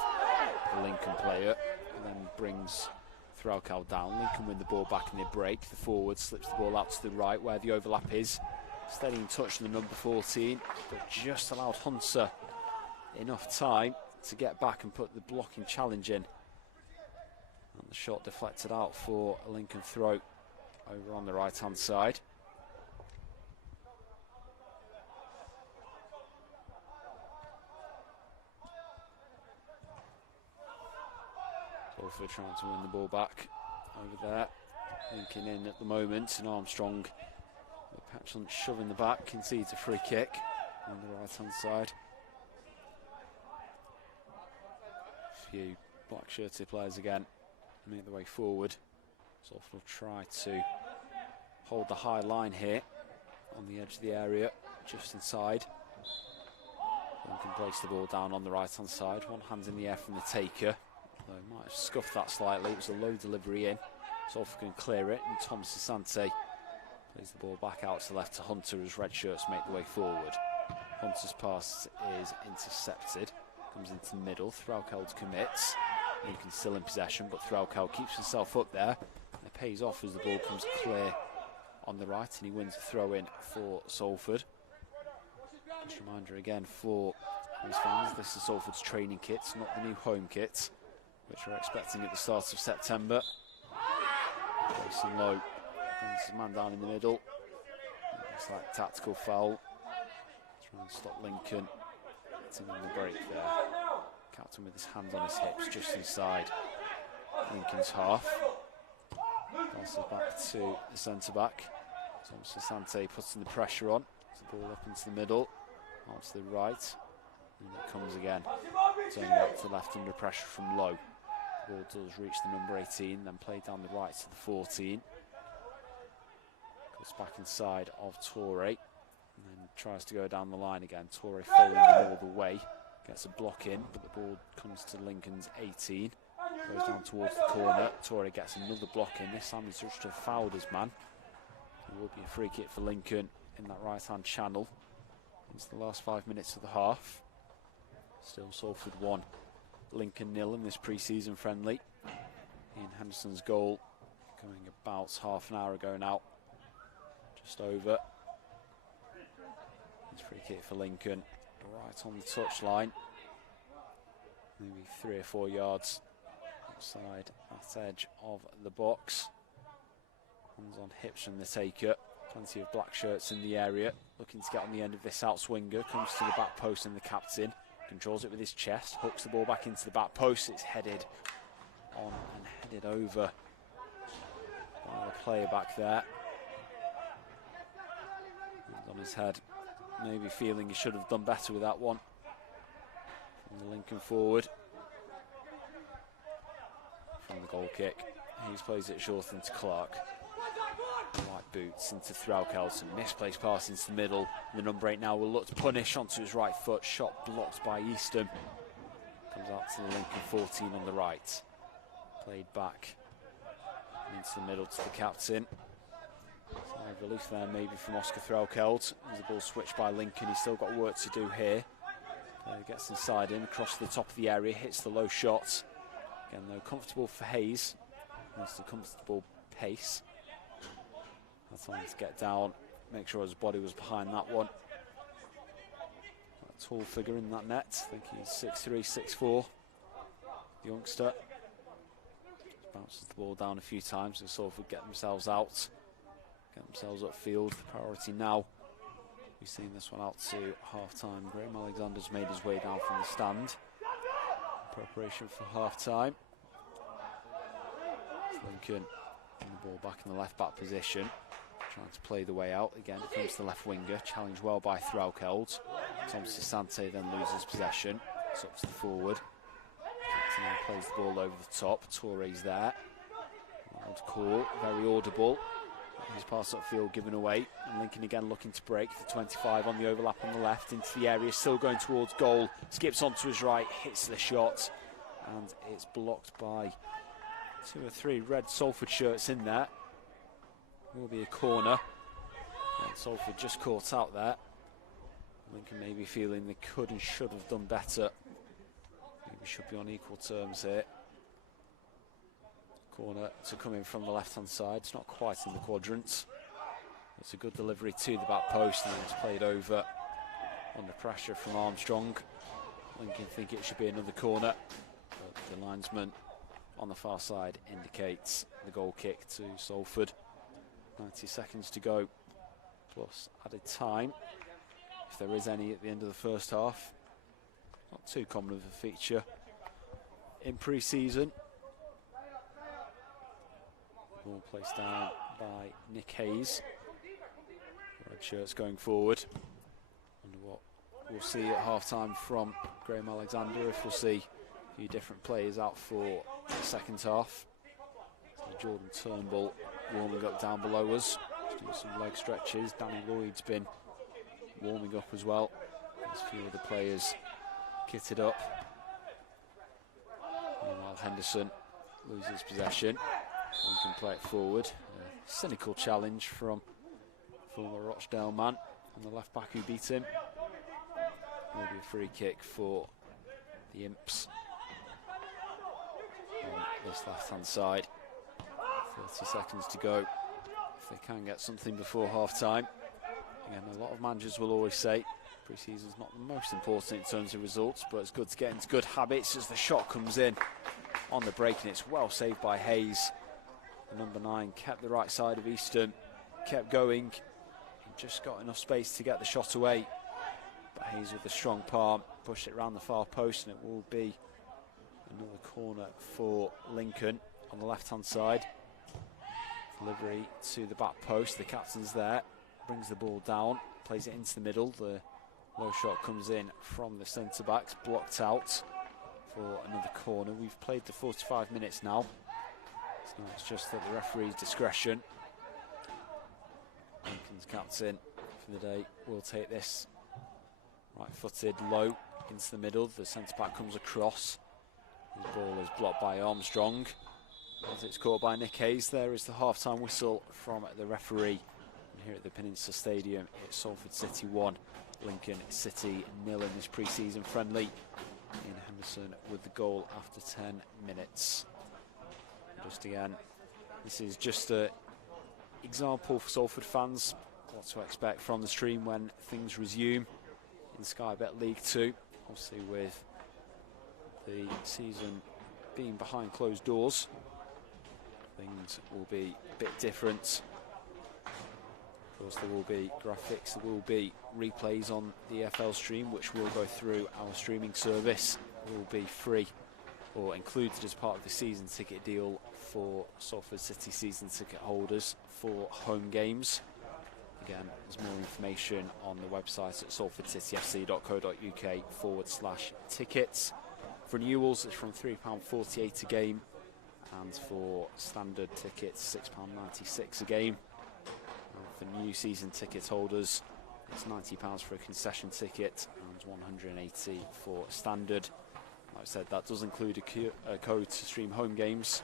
the Lincoln player and then brings Threlkeld down. Lincoln win the ball back in the break. The forward slips the ball out to the right where the overlap is. Steadying touch on the number 14, but just allowed Hunter enough time to get back and put the blocking challenge in. And the shot deflected out for a Lincoln throw over on the right-hand side. Salford trying to win the ball back over there. Lincoln in at the moment, and Armstrong, the petulant shove in the back, concedes a free kick on the right-hand side. A few black-shirted players again make the way forward. Salford will try to hold the high line here on the edge of the area, just inside. Lincoln place the ball down on the right-hand side. One hand in the air from the taker. Though might have scuffed that slightly. It was a low delivery in. Salford can clear it, and Thomas Asante plays the ball back out to the left to Hunter as red shirts make the way forward. Hunter's pass is intercepted, comes into the middle. Threlkeld commits. Lincoln still in possession, but Threlkeld keeps himself up there. And it pays off as the ball comes clear on the right, and he wins the throw in for Salford. Just a reminder again for these fans, this is Salford's training kits, not the new home kits, which we're expecting at the start of September. Placing low, brings his man down in the middle. It's like tactical foul. Trying to stop Lincoln. Getting on the break there. Captain with his hands on his hips just inside Lincoln's half. Passes back to the centre back. Thomas Asante putting the pressure on. The ball up into the middle, out to the right, and it comes again. Turning back to the left under pressure from Low. The ball does reach the number 18, then played down the right to the 14. Goes back inside of Torre, and then tries to go down the line again. Torre following the ball the way, gets a block in, but the ball comes to Lincoln's 18. Goes down towards the corner. Torre gets another block in. This time he's just fouled his man. It will be a free kick for Lincoln in that right-hand channel. It's the last 5 minutes of the half. Still Salford 1, Lincoln 0 in this pre-season friendly. Ian Henderson's goal coming about half an hour ago now. Just over. It's free kick for Lincoln, right on the touchline. Maybe 3 or 4 yards outside that edge of the box. Hands on hips from the taker. Plenty of black shirts in the area. Looking to get on the end of this outswinger. Comes to the back post, and the captain controls it with his chest. Hooks the ball back into the back post. It's headed on and headed over by the player back there. Hands on his head. Maybe feeling he should have done better with that one. From the Lincoln forward. From the goal kick. He's plays it short into Clark. White boots into Threlkeld, misplaced pass into the middle. The number 8 now will look to punish onto his right foot. Shot blocked by Eastham. Comes out to the Lincoln 14 on the right. Played back into the middle to the captain. Side relief there maybe from Oscar Threlkeld. As the ball switched by Lincoln, he's still got work to do here. Gets inside him, across the top of the area, hits the low shot. Again though, comfortable for Hayes. Wants the comfortable pace. Had time to get down, make sure his body was behind that one. A tall figure in that net. I think he's 6'3", 6'4", youngster. Just bounces the ball down a few times and Salford get themselves out, get themselves upfield. The priority now, we've seen this one out to half-time. Graham Alexander's made his way down from the stand. Preparation for half-time. Lincoln and the ball back in the left-back position. Trying to play the way out. Again, it comes to the left winger. Challenged well by Threlkeld. Thomas Asante then loses possession. It's up to the forward. Captain now plays the ball over the top. Torre's there. Loud call, very audible. His pass upfield given away. And Lincoln again looking to break. The 25 on the overlap on the left into the area. Still going towards goal. Skips onto his right. Hits the shot. And it's blocked by 2 or 3 red Salford shirts in there. Will be a corner. And Salford just caught out there. Lincoln maybe feeling they could and should have done better. Maybe should be on equal terms here. Corner to come in from the left-hand side. It's not quite in the quadrants. It's a good delivery to the back post, and it's played over under pressure from Armstrong. Lincoln think it should be another corner, but the linesman on the far side indicates the goal kick to Salford. 90 seconds to go, plus added time, if there is any at the end of the first half. Not too common of a feature in pre-season. Ball placed down by Nick Hayes. Red shirts going forward. Wonder what we'll see at half-time from Graham Alexander, if we'll see a few different players out for the second half. So Jordan Turnbull warming up down below us. Just doing some leg stretches. Danny Lloyd's been warming up as well. There's a few of the players kitted up. Meanwhile, Henderson loses possession and can play it forward. A cynical challenge from former Rochdale man and the left back who beat him. Maybe a free kick for the Imps on this left hand side. 30 seconds to go. If they can get something before half time. Again, a lot of managers will always say pre-season's not the most important in terms of results, but it's good to get into good habits as the shot comes in on the break, and it's well saved by Hayes. The number 9 kept the right side of Easton, kept going, and just got enough space to get the shot away. But Hayes with a strong palm pushed it around the far post, and it will be another corner for Lincoln on the left-hand side. Delivery to the back post. The captain's there, brings the ball down, plays it into the middle. The low shot comes in from the centre backs, blocked out for another corner. We've played the 45 minutes now, so it's just at the referee's discretion. Lincoln's captain for the day will take this right-footed low into the middle. The centre back comes across. The ball is blocked by Armstrong as it's caught by Nick Hayes. There is the half-time whistle from the referee. And here at the Peninsula Stadium, it's Salford City 1, Lincoln City 0 in this pre-season friendly. In Henderson with the goal after 10 minutes. Just again, this is just an example for Salford fans what to expect from the stream when things resume in Sky Bet League 2. Obviously with the season being behind closed doors, things will be a bit different. Of course, there will be graphics, there will be replays on the EFL stream, which will go through our streaming service. It will be free or included as part of the season ticket deal for Salford City season ticket holders for home games. Again, there's more information on the website at salfordcityfc.co.uk/tickets. For renewals, it's from £3.48 a game, and for standard tickets, £6.96 a game. And for new season ticket holders, it's £90 for a concession ticket and £180 for standard. Like I said, that does include a code to stream home games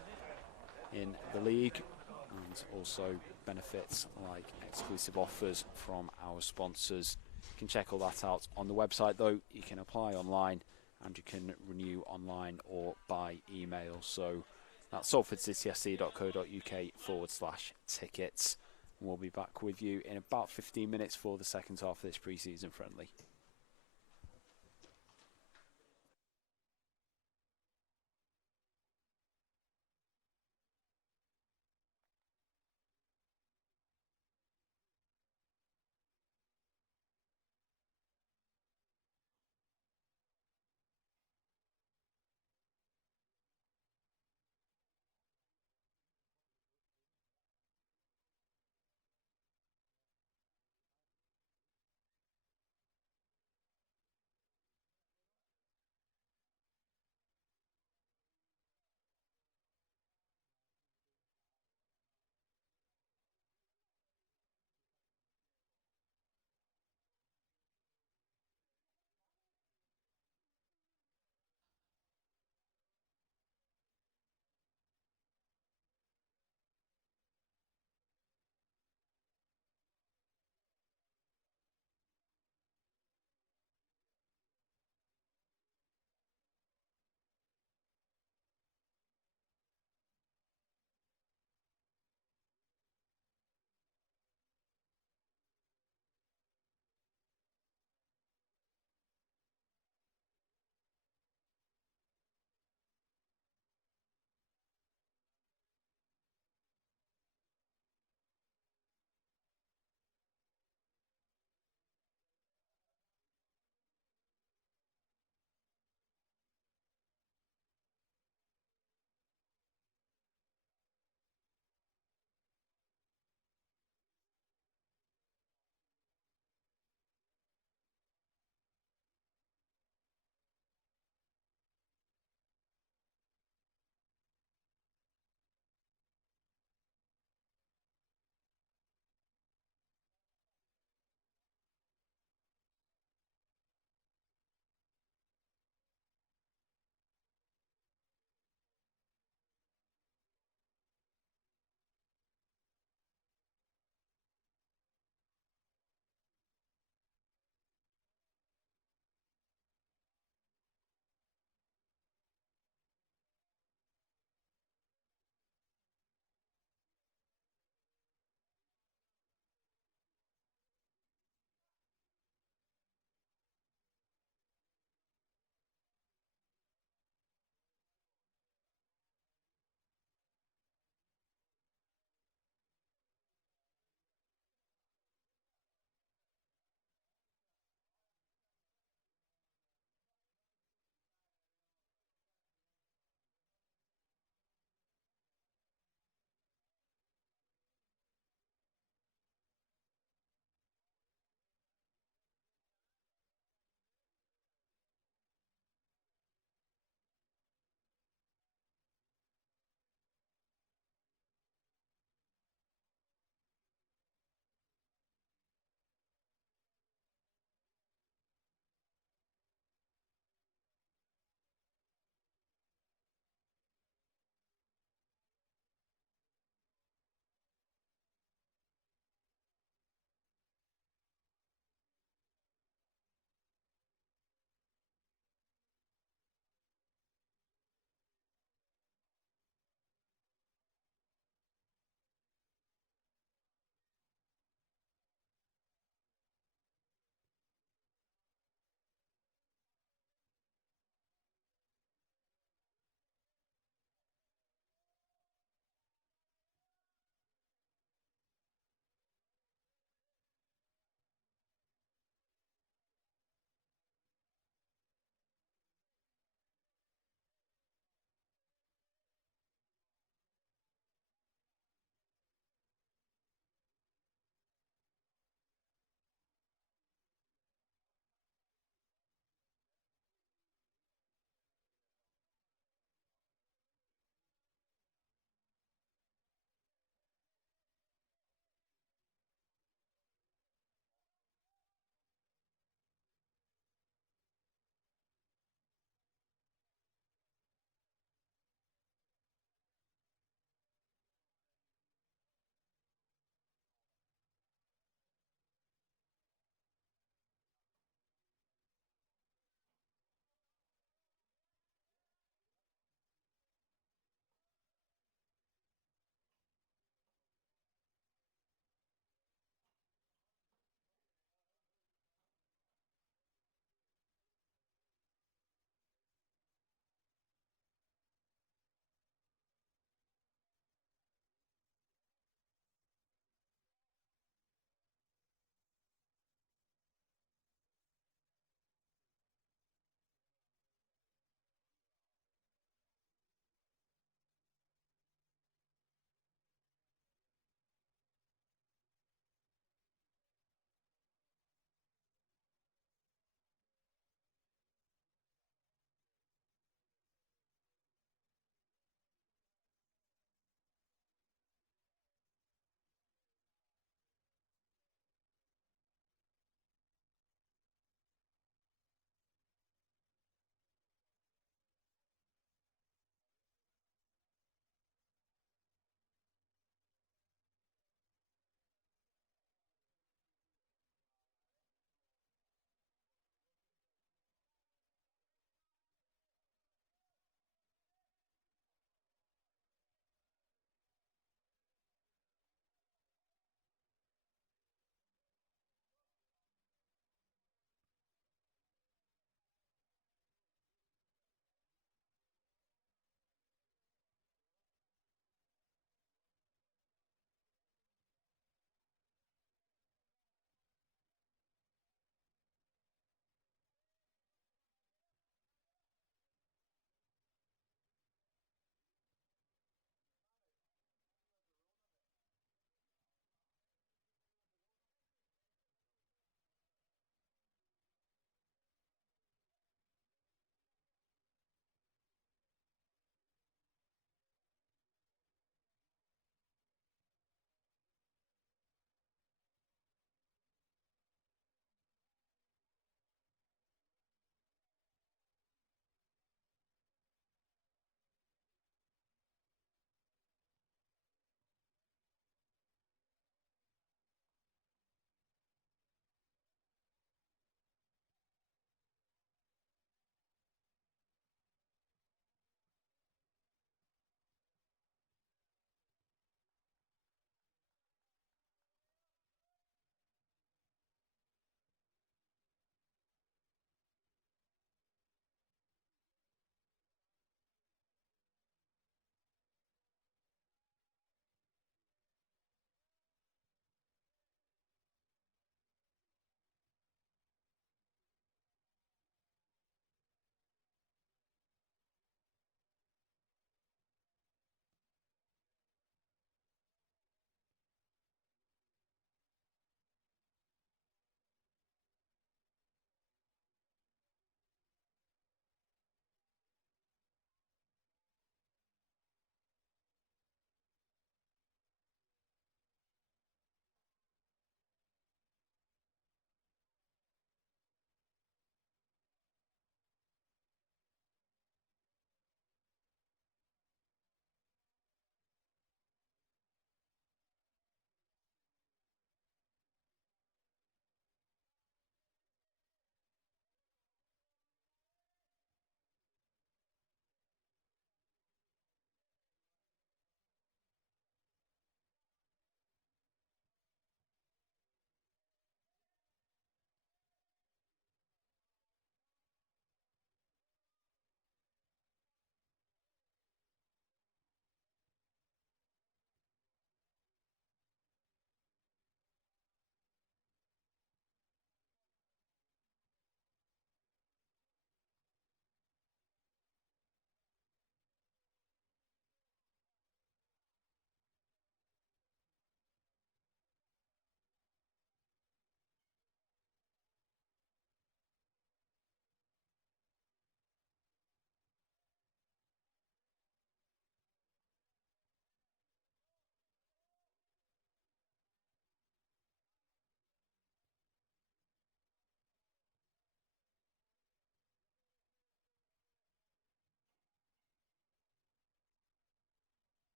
in the league, and also benefits like exclusive offers from our sponsors. You can check all that out on the website though. You can apply online and you can renew online or by email. So that's salfordcityfc.co.uk/tickets. We'll be back with you in about 15 minutes for the second half of this pre-season friendly.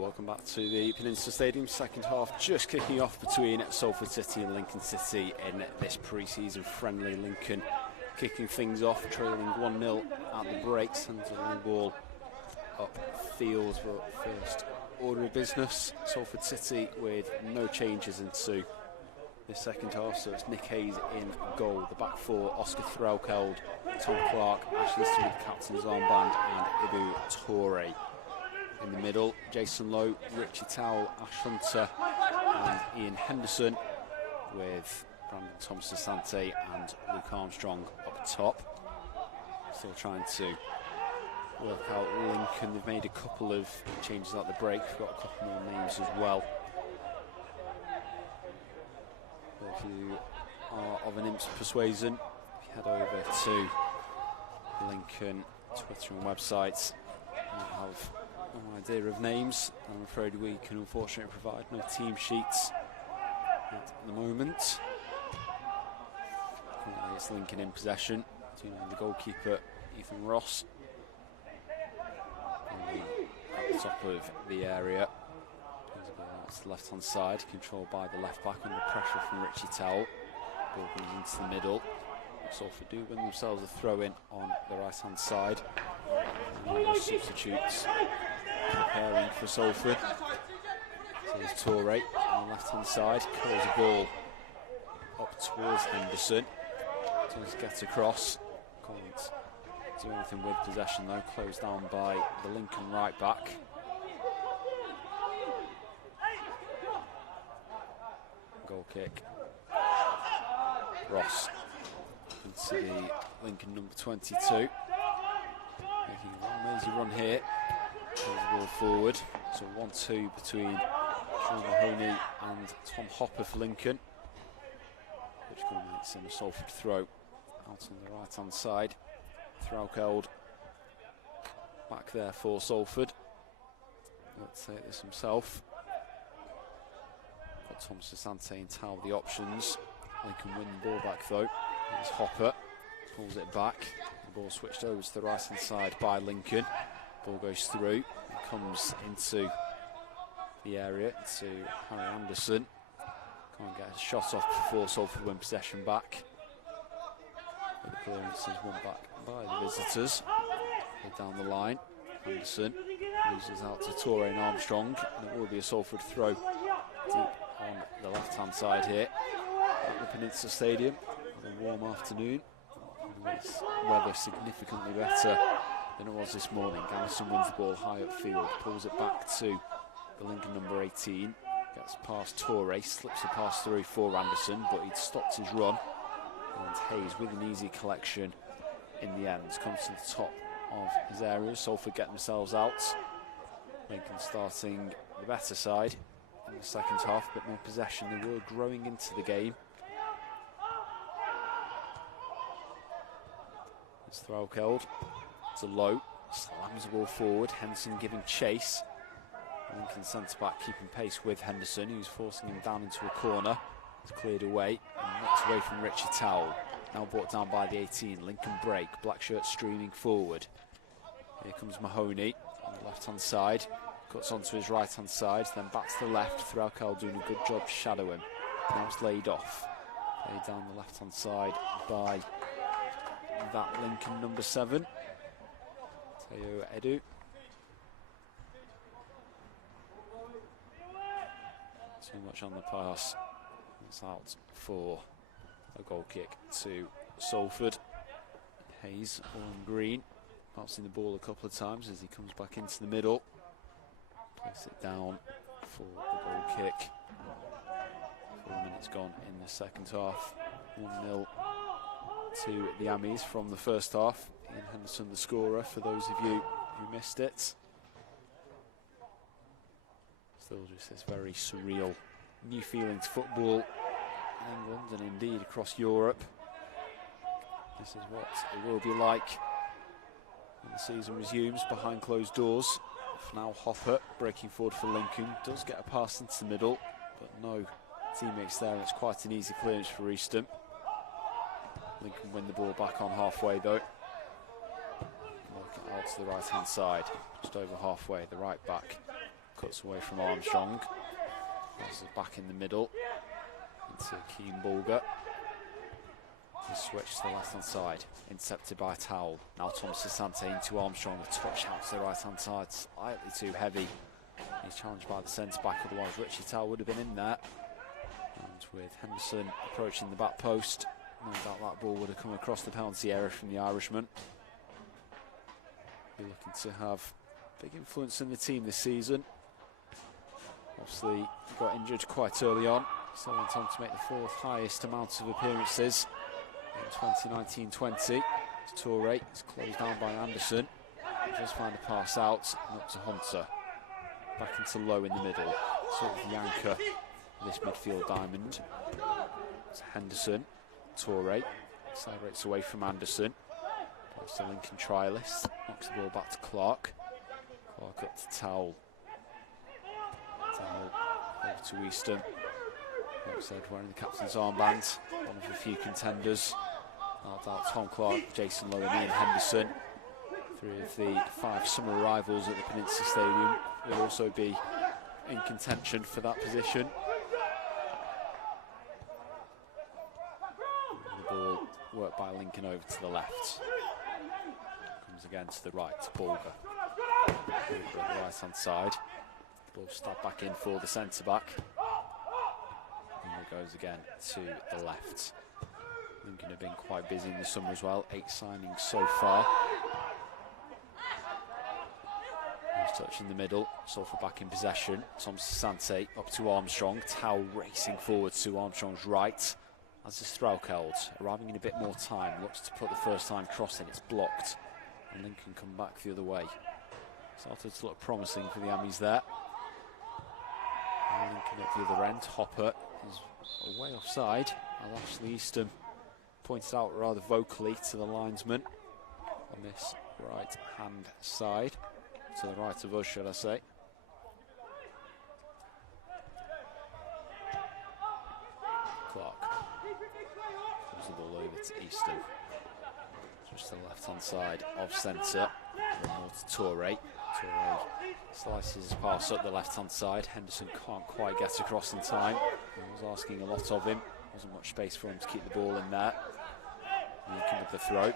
welcome back to the Peninsula Stadium. Second half just kicking off between Salford City and Lincoln City in this pre-season friendly. Lincoln kicking things off, trailing 1-0 at the break, sends a long ball upfield for first order of business. Salford City with no changes into this second half, so it's Nick Hayes in goal. The back four, Oscar Threlkeld, Tom Clark, Ashley Smith, captain's armband, and Ibu Torre. In the middle, Jason Lowe, Richie Towell, Ash Hunter and Ian Henderson, with Brandon Thomas-Asante and Luke Armstrong up top. Still trying to work out Lincoln. They've made a couple of changes at the break. We've got a couple more names as well. But if you are of an imp's persuasion, head over to Lincoln Twitter and websites. You'll have no idea of names. I'm afraid we can unfortunately provide no team sheets at the moment. Currently it's Lincoln in possession. So, you know, the goalkeeper Ethan Ross at the top of the area. There's a ball out to the left hand side, controlled by the left back under pressure from Richie Towell. Ball goes into the middle. Salford do win themselves a throw in on the right hand side. And substitutes preparing for Salford. So there's Torre on the left hand side, curls a ball up towards Henderson. Does get across, can't do anything with possession though, closed down by the Lincoln right back. Goal kick. Ross into the Lincoln number 22. Making a lazy run here. Pulls the ball forward. So 1-2 between Sean Mahoney and Tom Hopper for Lincoln, which culminates in a Salford throw out on the right hand side. Threlkeld back there for Salford. Let's take this himself. Got Thomas-Asante and Towell the options. Lincoln win the ball back though. There's Hopper, pulls it back. The ball switched over to the right hand side by Lincoln. Ball goes through, comes into the area to Harry Anderson. Can't get a shot off before Salford win possession back. But the clearance is won back by the visitors. Down the line, Anderson loses out to Torre and Armstrong, and it will be a Salford throw deep on the left hand side here at the Peninsula Stadium on a warm afternoon. With weather significantly better than it was this morning. Anderson wins the ball high upfield, pulls it back to the Lincoln number 18, gets past Torre, slips the pass through for Anderson, but he'd stopped his run, and Hayes with an easy collection in the end comes to the top of his area. Salford get themselves out. Lincoln starting the better side in the second half, but more possession. They were growing into the game. It's Threlkeld to Lowe, slams the ball forward. Henderson giving chase. Lincoln centre back keeping pace with Henderson, who's forcing him down into a corner. It's cleared away and knocked away from Richie Towell. Now brought down by the 18. Lincoln break, black shirt streaming forward. Here comes Mahoney on the left hand side. Cuts onto his right hand side, then back to the left. Threlkeld doing a good job to shadow him. Now it's laid off. Laid down the left hand side by that Lincoln number 7. Teo Edu. Too much on the pass. It's out for a goal kick to Salford. Hayes on green, bouncing the ball a couple of times as he comes back into the middle. Place it down for the goal kick. 4 minutes gone in the second half. 1-0 to the Ammies from the first half. Ian Henderson the scorer for those of you who missed it. Still just this very surreal new feeling to football in England and indeed across Europe. This is what it will be like when the season resumes behind closed doors. For now, Hopper breaking forward for Lincoln, does get a pass into the middle, but no teammates there, and it's quite an easy clearance for Easton. Lincoln win the ball back on halfway though. Work it out to the right hand side, just over halfway. The right back cuts away from Armstrong. Passes back in the middle into Keen Bulger. He switch to the left-hand side, intercepted by Towell. Now Tom Sasante into Armstrong, a touch out to the right-hand side, slightly too heavy. He's challenged by the centre-back, otherwise Richie Towell would have been in there. And with Henderson approaching the back post, no doubt that ball would have come across the penalty area from the Irishman. Be looking to have big influence in the team this season. Obviously, got injured quite early on. Still went on to make the 4th highest amount of appearances in 2019-20. Toure is closed down by Anderson. Just find a pass out and up to Hunter. Back into Lowe in the middle. Sort of the anchor of this midfield diamond. It's Henderson. Toure accelerates away from Anderson. Plays to Lincoln trialist. Knocks the ball back to Clark. Clark up to Towell. Towell over to Easton. Like I said, wearing the captain's armband. One of a few contenders. No doubt Tom Clark, Jason Lowe and Ian Henderson. 3 of the 5 summer arrivals at the Peninsula Stadium will also be in contention for that position. The ball worked by Lincoln over to the left. Comes again to the right to Bulger. Bulger at the right hand side. Ball stabbed back in for the centre back. And it goes again to the left. Lincoln have been quite busy in the summer as well. 8 signings so far. Touch in the middle, Salford back in possession. Tom Sasante up to Armstrong. Towell racing forward to Armstrong's right. As is Threlkeld, arriving in a bit more time. Looks to put the first time cross in, it's blocked. And Lincoln come back the other way. Started to look promising for the Ammies there. And Lincoln at the other end. Hopper is way offside. And Ashley Easton pointed out rather vocally to the linesman on this right hand side. To the right of us, should I say. Clark comes the ball over to Easton. Just to the left-hand side of centre. More to Toure. Toure slices his pass up the left-hand side. Henderson can't quite get across in time. He was asking a lot of him. Wasn't much space for him to keep the ball in there. Lincoln with the throw.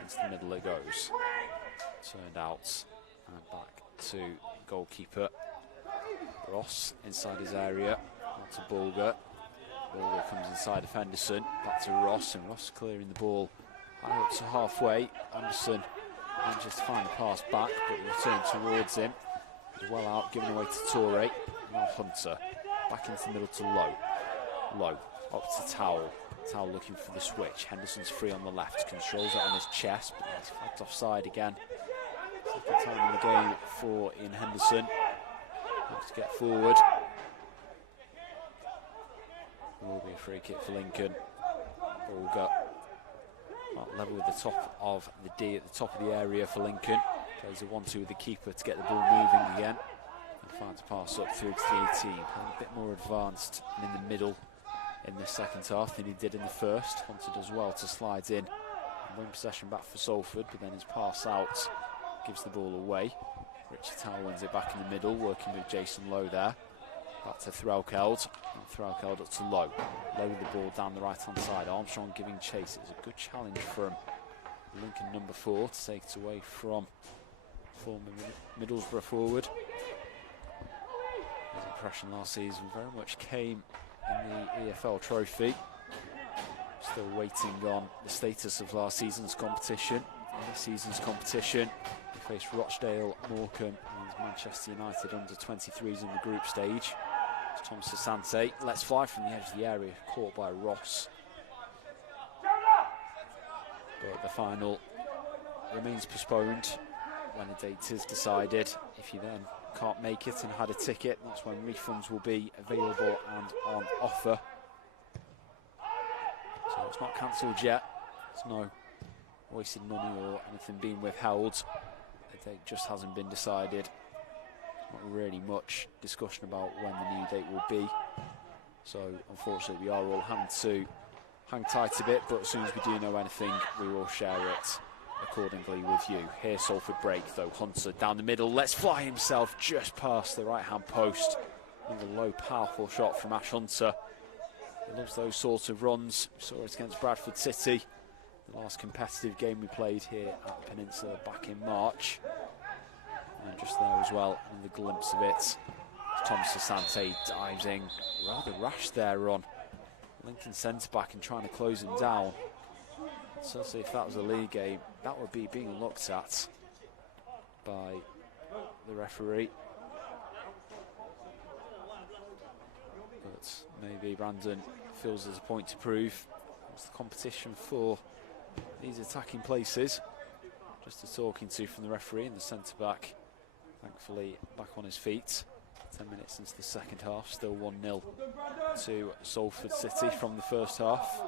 Into the middle it goes. Turned out. And back to goalkeeper Ross inside his area. Out to Bulger. Bulger comes inside of Henderson. Back to Ross, and Ross clearing the ball high up to halfway. Anderson manages to find the pass back, but the return towards him is well out, given away to Toure. Now Hunter. Back into the middle to Lowe. Lowe up to Towell. Towell looking for the switch. Henderson's free on the left. Controls it on his chest, but he's flagged offside again. Second time in the game for Ian Henderson. Looks to get forward. Will be a free kick for Lincoln. Bulger level with the top of the D at the top of the area for Lincoln. Plays a 1-2 with the keeper to get the ball moving again. And finds a pass up through to the 18. Playing a bit more advanced and in the middle in the second half than he did in the first. Hunter does well to slide in and win possession back for Salford, but then his pass out gives the ball away. Richie Towell wins it back in the middle, working with Jason Lowe there. Back to Threlkeld, and Threlkeld up to Lowe. Lowe with the ball down the right-hand side. Armstrong giving chase. It's a good challenge from Lincoln number 4 to take it away from former Middlesbrough forward. His impression last season very much came in the EFL trophy. Still waiting on the status of last season's competition. In this season's competition, they faced Rochdale, Morecambe and Manchester United under 23s in the group stage. It's Tom Sasante lets fly from the edge of the area, caught by Ross. But the final remains postponed when a date is decided. If you then can't make it and had a ticket, that's when refunds will be available and on offer. So it's not cancelled yet. There's no wasted money or anything being withheld. The date just hasn't been decided. Not really much discussion about when the new date will be. So unfortunately we are all having to hang tight a bit, but as soon as we do know anything, we will share it accordingly with you. Here Salford break though. Hunter down the middle, lets fly himself just past the right hand post. Another low powerful shot from Ash Hunter. He loves those sorts of runs. We saw it against Bradford City, the last competitive game we played here at Peninsula back in March. And just there as well, another glimpse of it. Thomas Asante dives in, rather rash there on Lincoln centre back and trying to close him down. So if that was a league game, that would be being looked at by the referee. But maybe Brandon feels there's a point to prove. It's the competition for these attacking places. Just a talking to from the referee and the centre back, thankfully back on his feet. 10 minutes into the second half, still 1-0 to Salford City from the first half.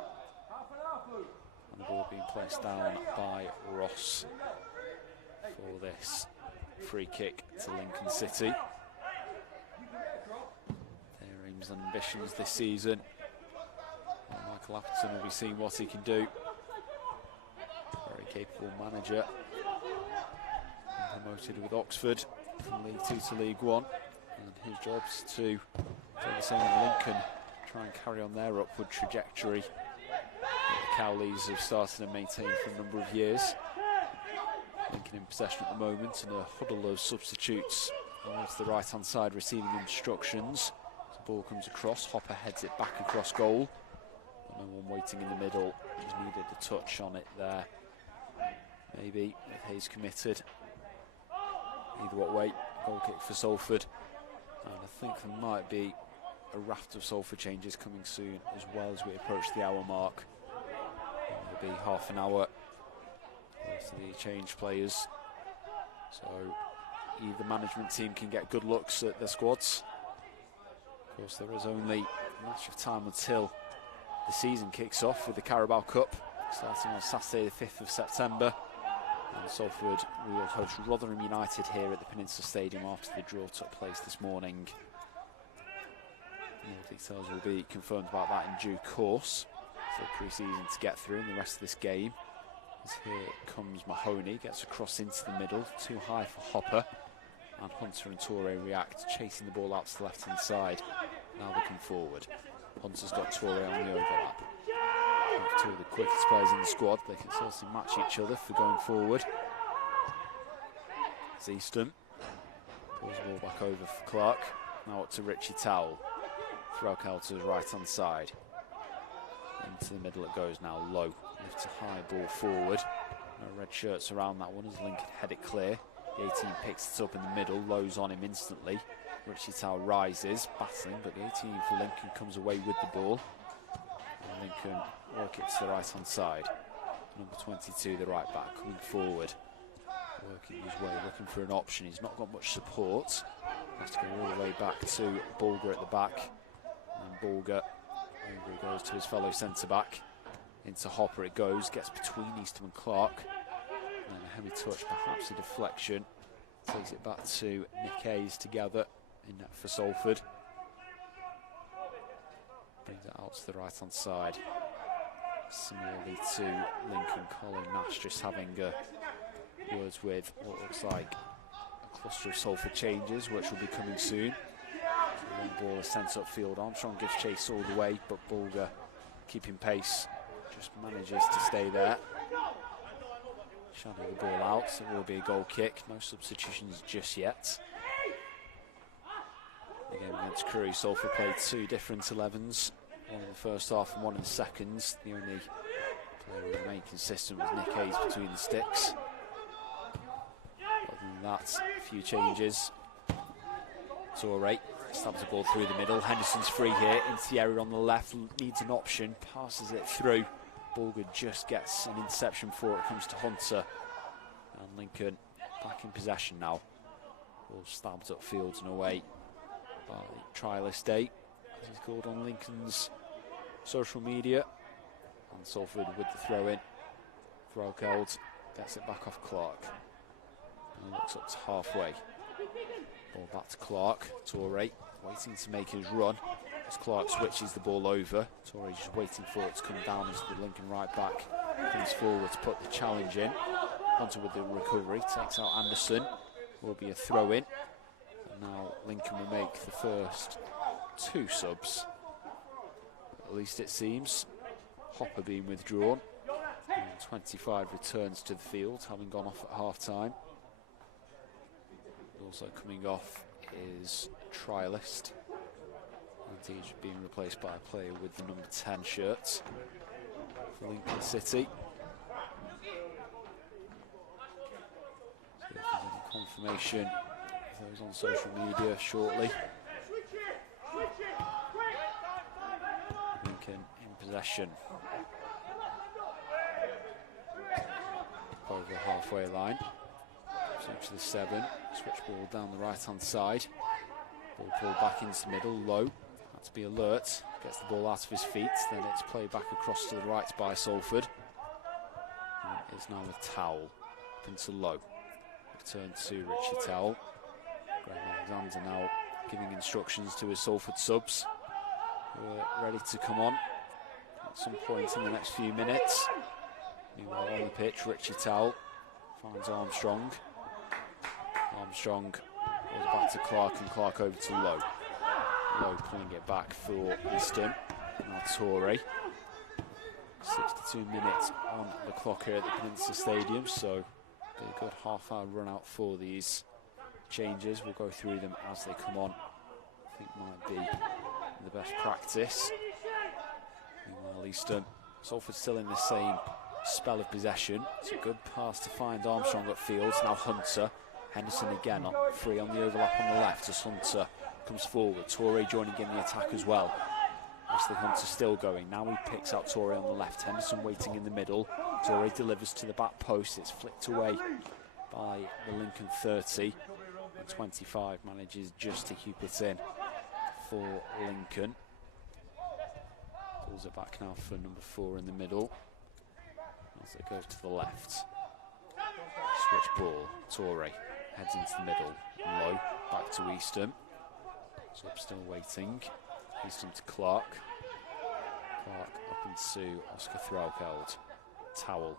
And the ball being placed down by Ross for this free kick to Lincoln City. Their aims and ambitions this season. And Michael Appleton will be seeing what he can do. Very capable manager. Promoted with Oxford from League 2 to League 1. And his job's to do the same with Lincoln, try and carry on their upward trajectory that the Cowleys have started and maintained for a number of years. Lincoln in possession at the moment, and a huddle of substitutes to the right hand side receiving instructions. As the ball comes across, Hopper heads it back across goal. But no one waiting in the middle. He's needed a touch on it there. Maybe with Hayes committed. Either what way, goal kick for Salford. And I think there might be a raft of Salford changes coming soon as well as we approach the hour mark. It'll be half an hour after the change players. So either management team can get good looks at their squads. Of course, there is only a matter of time until the season kicks off with the Carabao Cup, starting on Saturday the 5th of September. And Salford will host Rotherham United here at the Peninsula Stadium after the draw took place this morning. More details will be confirmed about that in due course. So pre-season to get through in the rest of this game. As here comes Mahoney, gets across into the middle, too high for Hopper. And Hunter and Toure react, chasing the ball out to the left-hand side. Now looking forward. Hunter's got Toure on the overlap. Two of the quickest players in the squad, they can certainly match each other for going forward. It's Easton pulls the ball back over for Clark. Now up to Richie Towell. Threlkel to the right hand side. Into the middle it goes now, low. Lifts a high ball forward. No red shirts around that one as Lincoln head it clear. The 18 picks it up in the middle, Low's on him instantly. Richie Towell rises, battling, but the 18 for Lincoln comes away with the ball. And Lincoln work it to the right hand side. Number 22, the right back, coming forward. Working his way, looking for an option. He's not got much support. Has to go all the way back to Bulger at the back. And Bulger, over he goes to his fellow centre back. Into Hopper it goes, gets between Eastham and Clark. And a heavy touch, perhaps a deflection. Takes it back to Nick Hayes together in net for Salford. Brings it out to the right hand side. Similarly to Lincoln, Colin Nash just having words with what looks like a cluster of Salford changes, which will be coming soon. One ball is sent upfield. Armstrong gives chase all the way, but Bulger, keeping pace, just manages to stay there. Shadow the ball out, so it will be a goal kick. No substitutions just yet. Again against Crewe, Salford played two different 11s. One in the first half and one in the second. The only player who remained consistent was Nick Hayes between the sticks. Other than that, a few changes. Toure stabs the ball through the middle. Henderson's free here into the area on the left. Needs an option, passes it through. Bulger just gets an interception before it comes to Hunter. And Lincoln back in possession now. Ball stabbed upfield and away by Trialist Day, as he's called on Lincoln's social media. And Salford with the throw in. Threlkeld gets it back off Clark. And looks up to halfway. Ball back to Clark. Toure waiting to make his run as Clark switches the ball over. Toure just waiting for it to come down as the Lincoln right back comes forward to put the challenge in. Hunter with the recovery, takes out Anderson. Will be a throw in. And now Lincoln will make the first 2 subs. At least it seems. Hopper being withdrawn. And 25 returns to the field, having gone off at half time. Also coming off is Trialist. And he's being replaced by a player with the number 10 shirt for Lincoln City. So if there's any confirmation of those on social media shortly. Lincoln in possession. Over the halfway line. So to the 7. Switch ball down the right hand side. Ball pulled back into the middle, low. Had to be alert. Gets the ball out of his feet. Then it's played back across to the right by Salford. And it's now with Towell. Up into low. Return to Richie Towell. Graham Alexander now giving instructions to his Salford subs, who are ready to come on at some point in the next few minutes. Meanwhile on the pitch, Richie Towell finds Armstrong. Armstrong goes back to Clark, and Clark over to Lowe. Lowe pulling it back for Easton. Now Torrey. 62 minutes on the clock here at the Peninsula Stadium, so a good half-hour run out for these changes. We'll go through them as they come on. I think might be the best practice. Meanwhile, Easton, Salford still in the same spell of possession. It's a good pass to find Armstrong at field. Now Hunter. Henderson again on free on the overlap on the left as Hunter comes forward. Torrey joining in the attack as well. Wesley Hunter still going. Now he picks out Torrey on the left. Henderson waiting in the middle. Torrey delivers to the back post. It's flicked away by the Lincoln 30. And 25 manages just to keep it in for Lincoln. Pulls it back now for number 4 in the middle. As it goes to the left. Switch ball. Torrey heads into the middle. Low. Back to Easton. So I'm still waiting. Easton to Clark. Clark up into Oscar Threlkeld. Towell.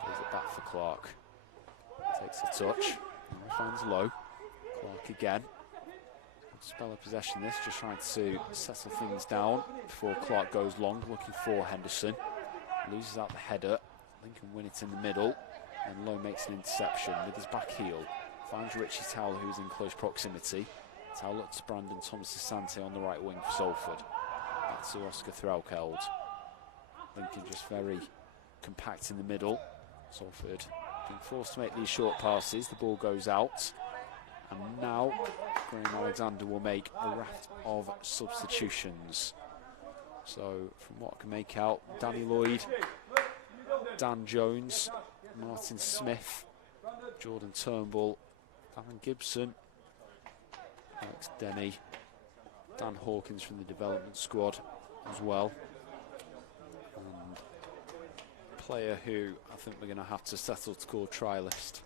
Plays it back for Clark. Takes a touch. Now finds Low. Clark again. Spell of possession this. Just trying to settle things down before Clark goes long. Looking for Henderson. Loses out the header. Lincoln win it in the middle. And Lowe makes an interception with his back heel. Finds Richie Towell, who's in close proximity. Towell looks to Brandon Thomas-Asante on the right wing for Salford. Back to Oscar Threlkeld. Lincoln just very compact in the middle. Salford being forced to make these short passes. The ball goes out. And now Graham Alexander will make a raft of substitutions. So from what I can make out, Danny Lloyd, Dan Jones, Martin Smith, Jordan Turnbull, Alan Gibson, Alex Denny, Dan Hawkins from the development squad as well. And a player who I think we're going to have to settle to call trialist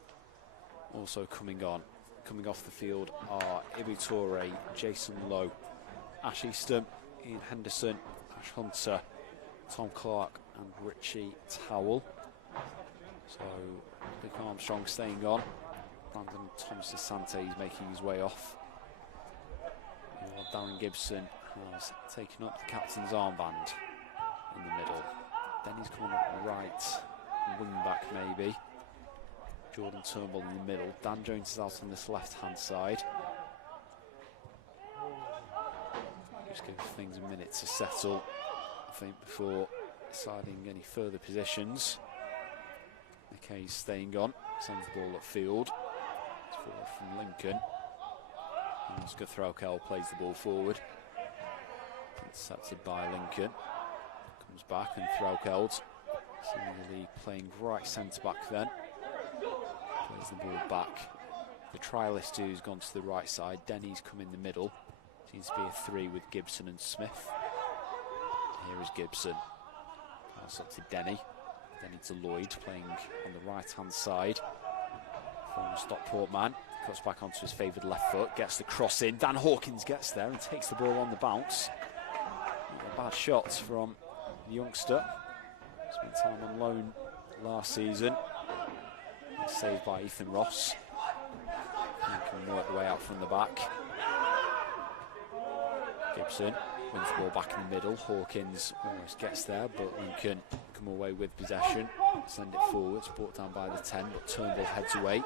also coming on. Coming off the field are Ibu Torrey, Jason Lowe, Ash Easton, Ian Henderson, Ash Hunter, Tom Clark and Richie Towell. So Luke Armstrong staying on. Brandon Thomas-Asante is making his way off. While Darren Gibson has taken up the captain's armband in the middle. Denny's coming up right, wing back maybe. Jordan Turnbull in the middle. Dan Jones is out on this left-hand side. Just give things a minute to settle, I think, before deciding any further positions. McKay's staying on, sends the ball upfield. It's forward from Lincoln. And Oscar Threlkeld plays the ball forward. Intercepted by Lincoln. Comes back and Threlkeld seemingly playing right centre-back then. Plays the ball back. The trialist who's gone to the right side. Denny's come in the middle. Seems to be a 3 with Gibson and Smith. Here is Gibson. Pass up to Denny. Denny to Lloyd, playing on the right-hand side. Former Stockport man. Cuts back onto his favoured left foot. Gets the cross in. Dan Hawkins gets there and takes the ball on the bounce. Not a bad shot from the youngster. Spent time on loan last season. saved by Ethan Ross. Lincoln work the way out from the back. Gibson wins the ball back in the middle. Hawkins almost gets there, but Lincoln come away with possession. Send it forwards, brought down by the 10, but Turnbull heads away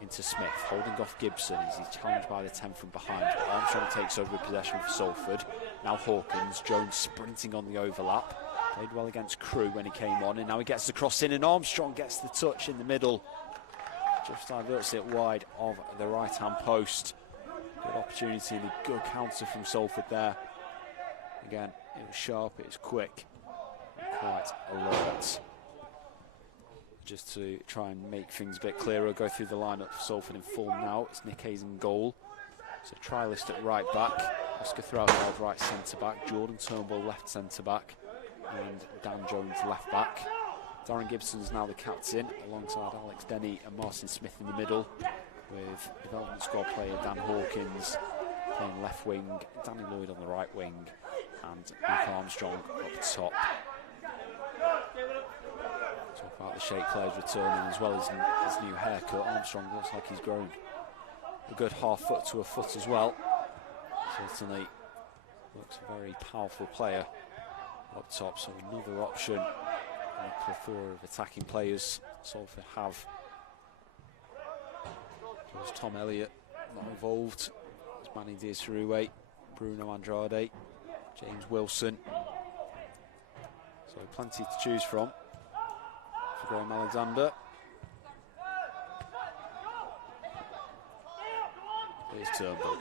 into Smith, holding off Gibson as he's challenged by the 10 from behind. Armstrong takes over possession for Salford. Now Hawkins, Jones sprinting on the overlap. Played well against Crew when he came on, and now he gets the cross in, and Armstrong gets the touch in the middle. Just diverts it wide of the right-hand post. Good opportunity and a good counter from Salford there. Again, it was sharp, it was quick, quite alert. Just to try and make things a bit clearer, go through the lineup for Salford in full now. It's Nick Hayes in goal. So trialist at right back, Oscar Threlfeld right centre back, Jordan Turnbull left centre back, and Dan Jones left back. Darren Gibson's now the captain, alongside Alex Denny and Martin Smith in the middle, with development squad player Dan Hawkins playing left wing, Danny Lloyd on the right wing, and Luke Armstrong up top. Talk about the shape players returning as well as his new haircut. Armstrong looks like he's grown a good half foot to a foot as well. Certainly looks a very powerful player up top, so another option in a plethora of attacking players Salford have. There's Tom Elliott not involved. There's Manny Diaz-Surue, Bruno Andrade, James Wilson. So plenty to choose from for Graham Alexander. Here's Turnbull.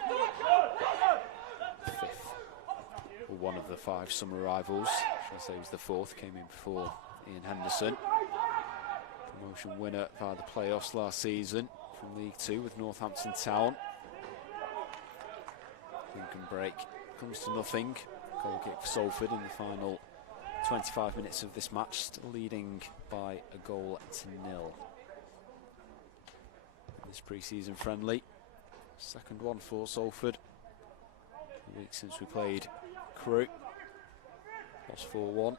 Fifth, or one of the 5 summer rivals. Should I say he was the 4th, came in before Ian Henderson. Promotion winner via the playoffs last season from League 2 with Northampton Town. Lincoln break comes to nothing. Goal kick for Salford in the final 25 minutes of this match, still leading by a goal to 0. This pre-season friendly, second one for Salford. A week since we played Crewe, lost 4-1.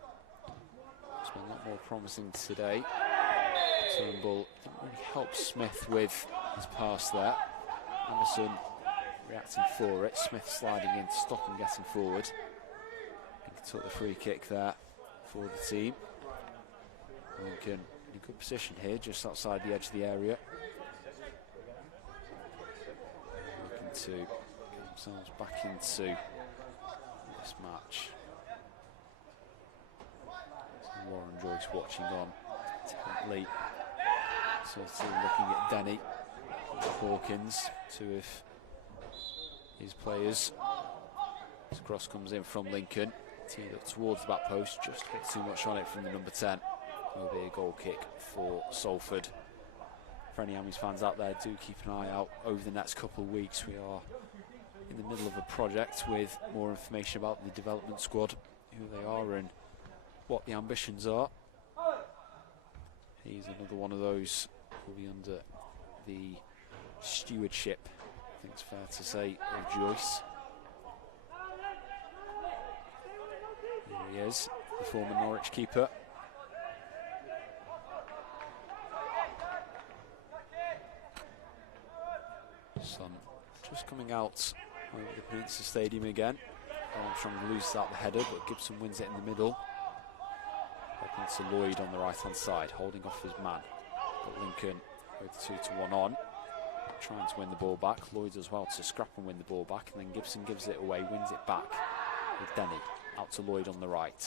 It's been a lot more promising today. Turnbull didn't really help Smith with his pass there. Henderson reacting for it. Smith sliding in to stop him getting forward. He took the free kick there for the team. Lincoln in a good position here, just outside the edge of the area. Looking to get themselves back into this match. So Warren Joyce watching on intently. Sort of looking at Denny, Hawkins, 2 of his players. This cross comes in from Lincoln, teed up towards the back post, just a bit too much on it from the number 10. It will be a goal kick for Salford. For any Amis fans out there, do keep an eye out over the next couple of weeks. We are in the middle of a project with more information about the development squad, who they are and what the ambitions are. He's another one of those who will be under the stewardship, I think it's fair to say, of Joyce. Here he is, the former Norwich keeper. Sun just coming out over the Peninsula Stadium again. Armstrong loses out the header, but Gibson wins it in the middle. Open to Lloyd on the right-hand side, holding off his man. But Lincoln with 2-1 on, trying to win the ball back. Lloyd as well to scrap and win the ball back, and then Gibson gives it away, wins it back with Denny out to Lloyd on the right.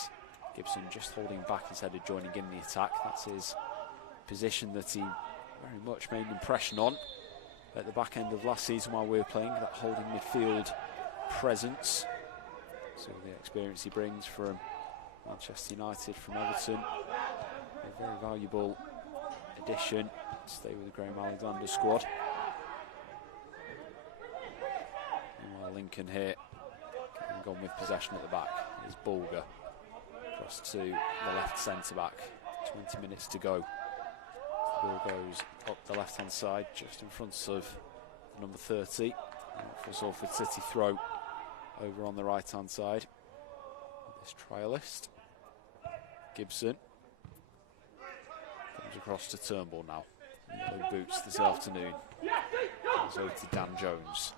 Gibson just holding back instead of joining in the attack. That's his position that he very much made an impression on at the back end of last season while we were playing, that holding midfield presence. So the experience he brings from Manchester United, from Everton, a very valuable addition to stay with the Graham Alexander squad. Meanwhile, Lincoln here gone with possession at the back. Here's Bulger across to the left centre back. 20 minutes to go. The ball goes up the left hand side, just in front of number 30. For Salford City throw over on the right hand side. This trialist, Gibson, comes across to Turnbull now. yellow boots this afternoon. Goes over to Dan Jones.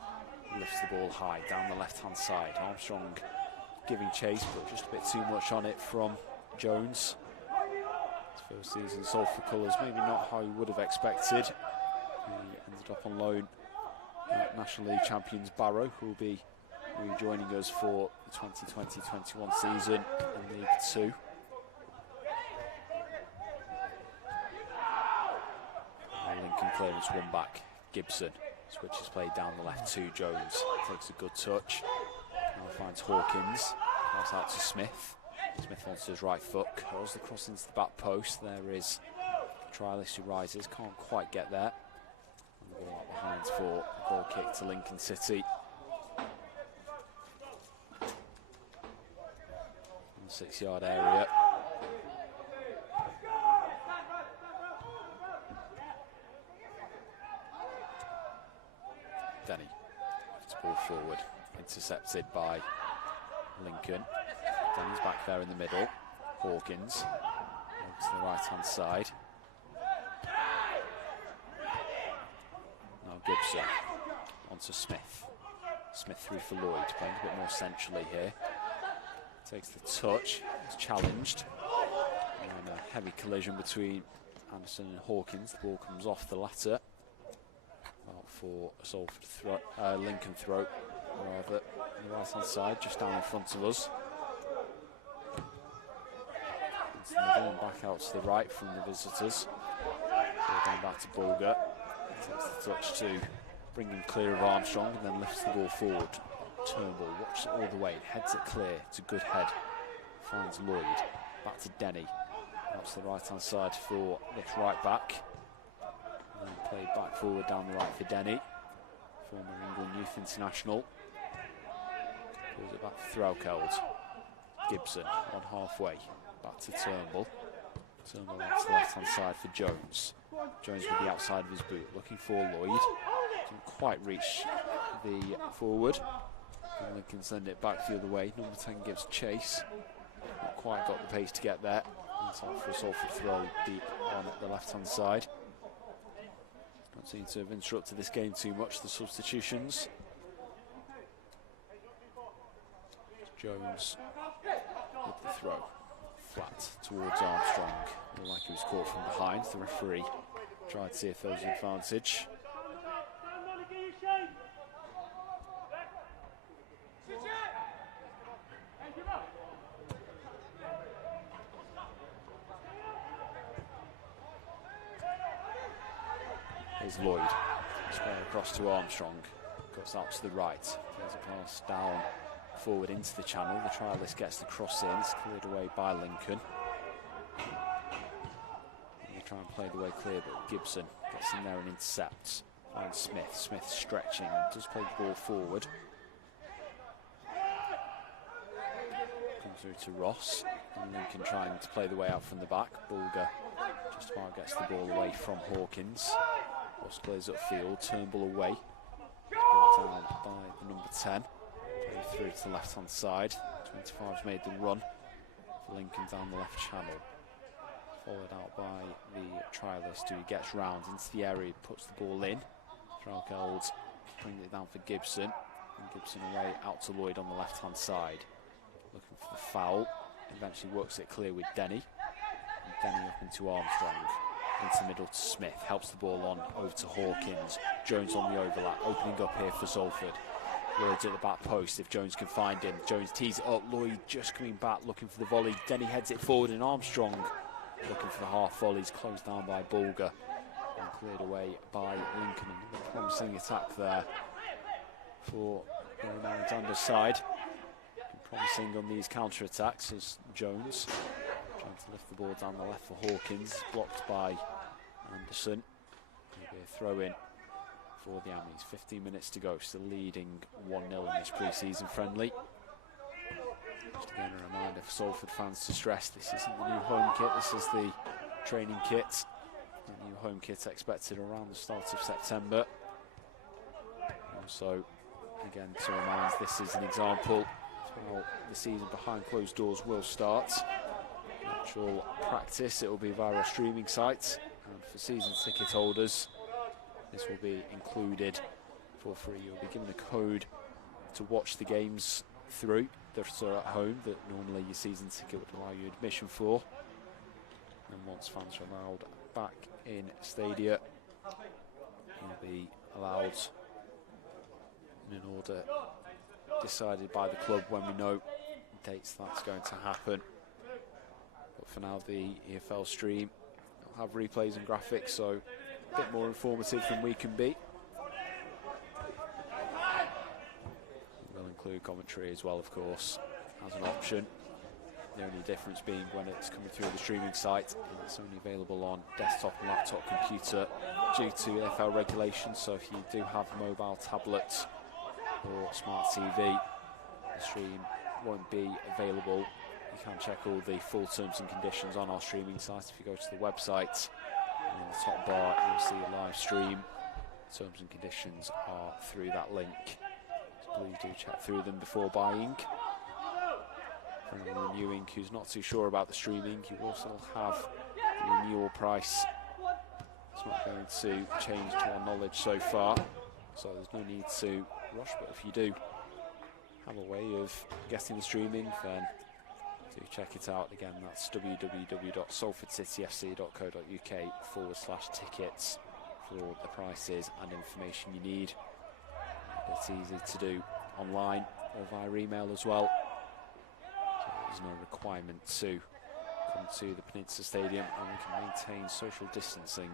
Lifts the ball high down the left-hand side. Armstrong giving chase, but just a bit too much on it from Jones. His first season Salford colours, maybe not how you would have expected. He ended up on loan at National League champions Barrow, who will be rejoining us for the 2020-21 season in League 2. Lincoln clearance one back. Gibson switches play down the left to Jones. Takes a good touch. Now finds Hawkins. Pass out to Smith. Smith onto his right foot. Curls the cross into the back post. There is Trialist who rises. Can't quite get there. And the ball out behind for a goal kick to Lincoln City. In the 6-yard area. Denny lifts the ball forward, intercepted by Lincoln. Denny's back there in the middle. Hawkins over to the right-hand side. Now Gibson onto Smith. Smith through for Lloyd, playing a bit more centrally here. Takes the touch, is challenged. And a heavy collision between Henderson and Hawkins. The ball comes off the latter. For a Salford throw, Lincoln throw, rather, on the right-hand side, just down in front of us. Going back out to the right from the visitors. Going back to Bulger. Takes the touch to bring him clear of Armstrong, and then lifts the ball forward. Turnbull watches it all the way, heads it clear. It's a good head. Finds Lloyd. Back to Denny. Out to the right-hand side for left right back. And played back forward down the right for Denny, former England Youth International. Pulls it back for Threlkeld. Gibson on halfway, back to Turnbull. Turnbull out to the left-hand side for Jones. Jones with the outside of his boot, looking for Lloyd. Doesn't quite reach the forward. And Lincoln send it back the other way. Number 10 gives chase. Not quite got the pace to get there. It's out for a Salford throw deep on the left-hand side. Don't seem to have interrupted this game too much, the substitutions. Jones with the throw. Flat towards Armstrong. Looked like he was caught from behind. The referee tried to see if there was an advantage. Here's Lloyd. Square across to Armstrong. Cuts out to the right. Plays a pass down forward into the channel. The trialist gets the cross in. It's cleared away by Lincoln. They try and play the way clear, but Gibson gets in there and intercepts. Finds Smith. Smith stretching. Does play the ball forward. Comes through to Ross. And Lincoln trying to play the way out from the back. Bulger just about gets the ball away from Hawkins. Ross plays upfield, Turnbull away. Brought down by the number 10. Play through to the left-hand side. 25's made the run for Lincoln down the left channel. Followed out by the trialist who gets round into the area, puts the ball in. Threlkeld brings it down for Gibson. And Gibson away out to Lloyd on the left-hand side. Looking for the foul. Eventually works it clear with Denny. And Denny up into Armstrong. Into middle to Smith, helps the ball on over to Hawkins. Jones on the overlap, opening up here for Salford. Lloyd's at the back post if Jones can find him. Jones tees it up, Lloyd just coming back looking for the volley. Denny heads it forward and Armstrong looking for the half volleys, closed down by Bulger and cleared away by Lincoln. Another promising attack there for Alexander's side. Promising on these counter-attacks as Jones trying to lift the ball down the left for Hawkins, blocked by Henderson. Maybe a throw-in for the Ammies. 15 minutes to go, still leading 1-0 in this pre-season friendly. Just again a reminder for Salford fans to stress this isn't the new home kit, this is the training kit. The new home kit expected around the start of September. Also, again to remind, this is an example. Well, the season behind closed doors will start. Actual practice, it will be via a streaming site, and for season ticket holders, this will be included for free. You'll be given a code to watch the games through that are at home that normally your season ticket would allow you admission for. And once fans are allowed back in stadia, you'll be allowed in an order decided by the club when we know dates that's going to happen. But for now, the EFL stream will have replays and graphics, so a bit more informative than we can be. We'll include commentary as well, of course, as an option. The only difference being when it's coming through the streaming site, it's only available on desktop and laptop computer due to EFL regulations. So if you do have a mobile tablet or smart TV, the stream won't be available. You can check all the full terms and conditions on our streaming site if you go to the website. And in the top bar, you'll see a live stream. Terms and conditions are through that link. So please do check through them before buying. For anyone renewing who's not too sure about the streaming, you will still have the renewal price. It's not going to change to our knowledge so far, so there's no need to rush, but if you do have a way of getting the streaming, then do check it out. Again, that's www.salfordcityfc.co.uk/tickets for all the prices and information you need. It's easy to do online or via email as well. So there's no requirement to come to the Peninsula Stadium, and we can maintain social distancing,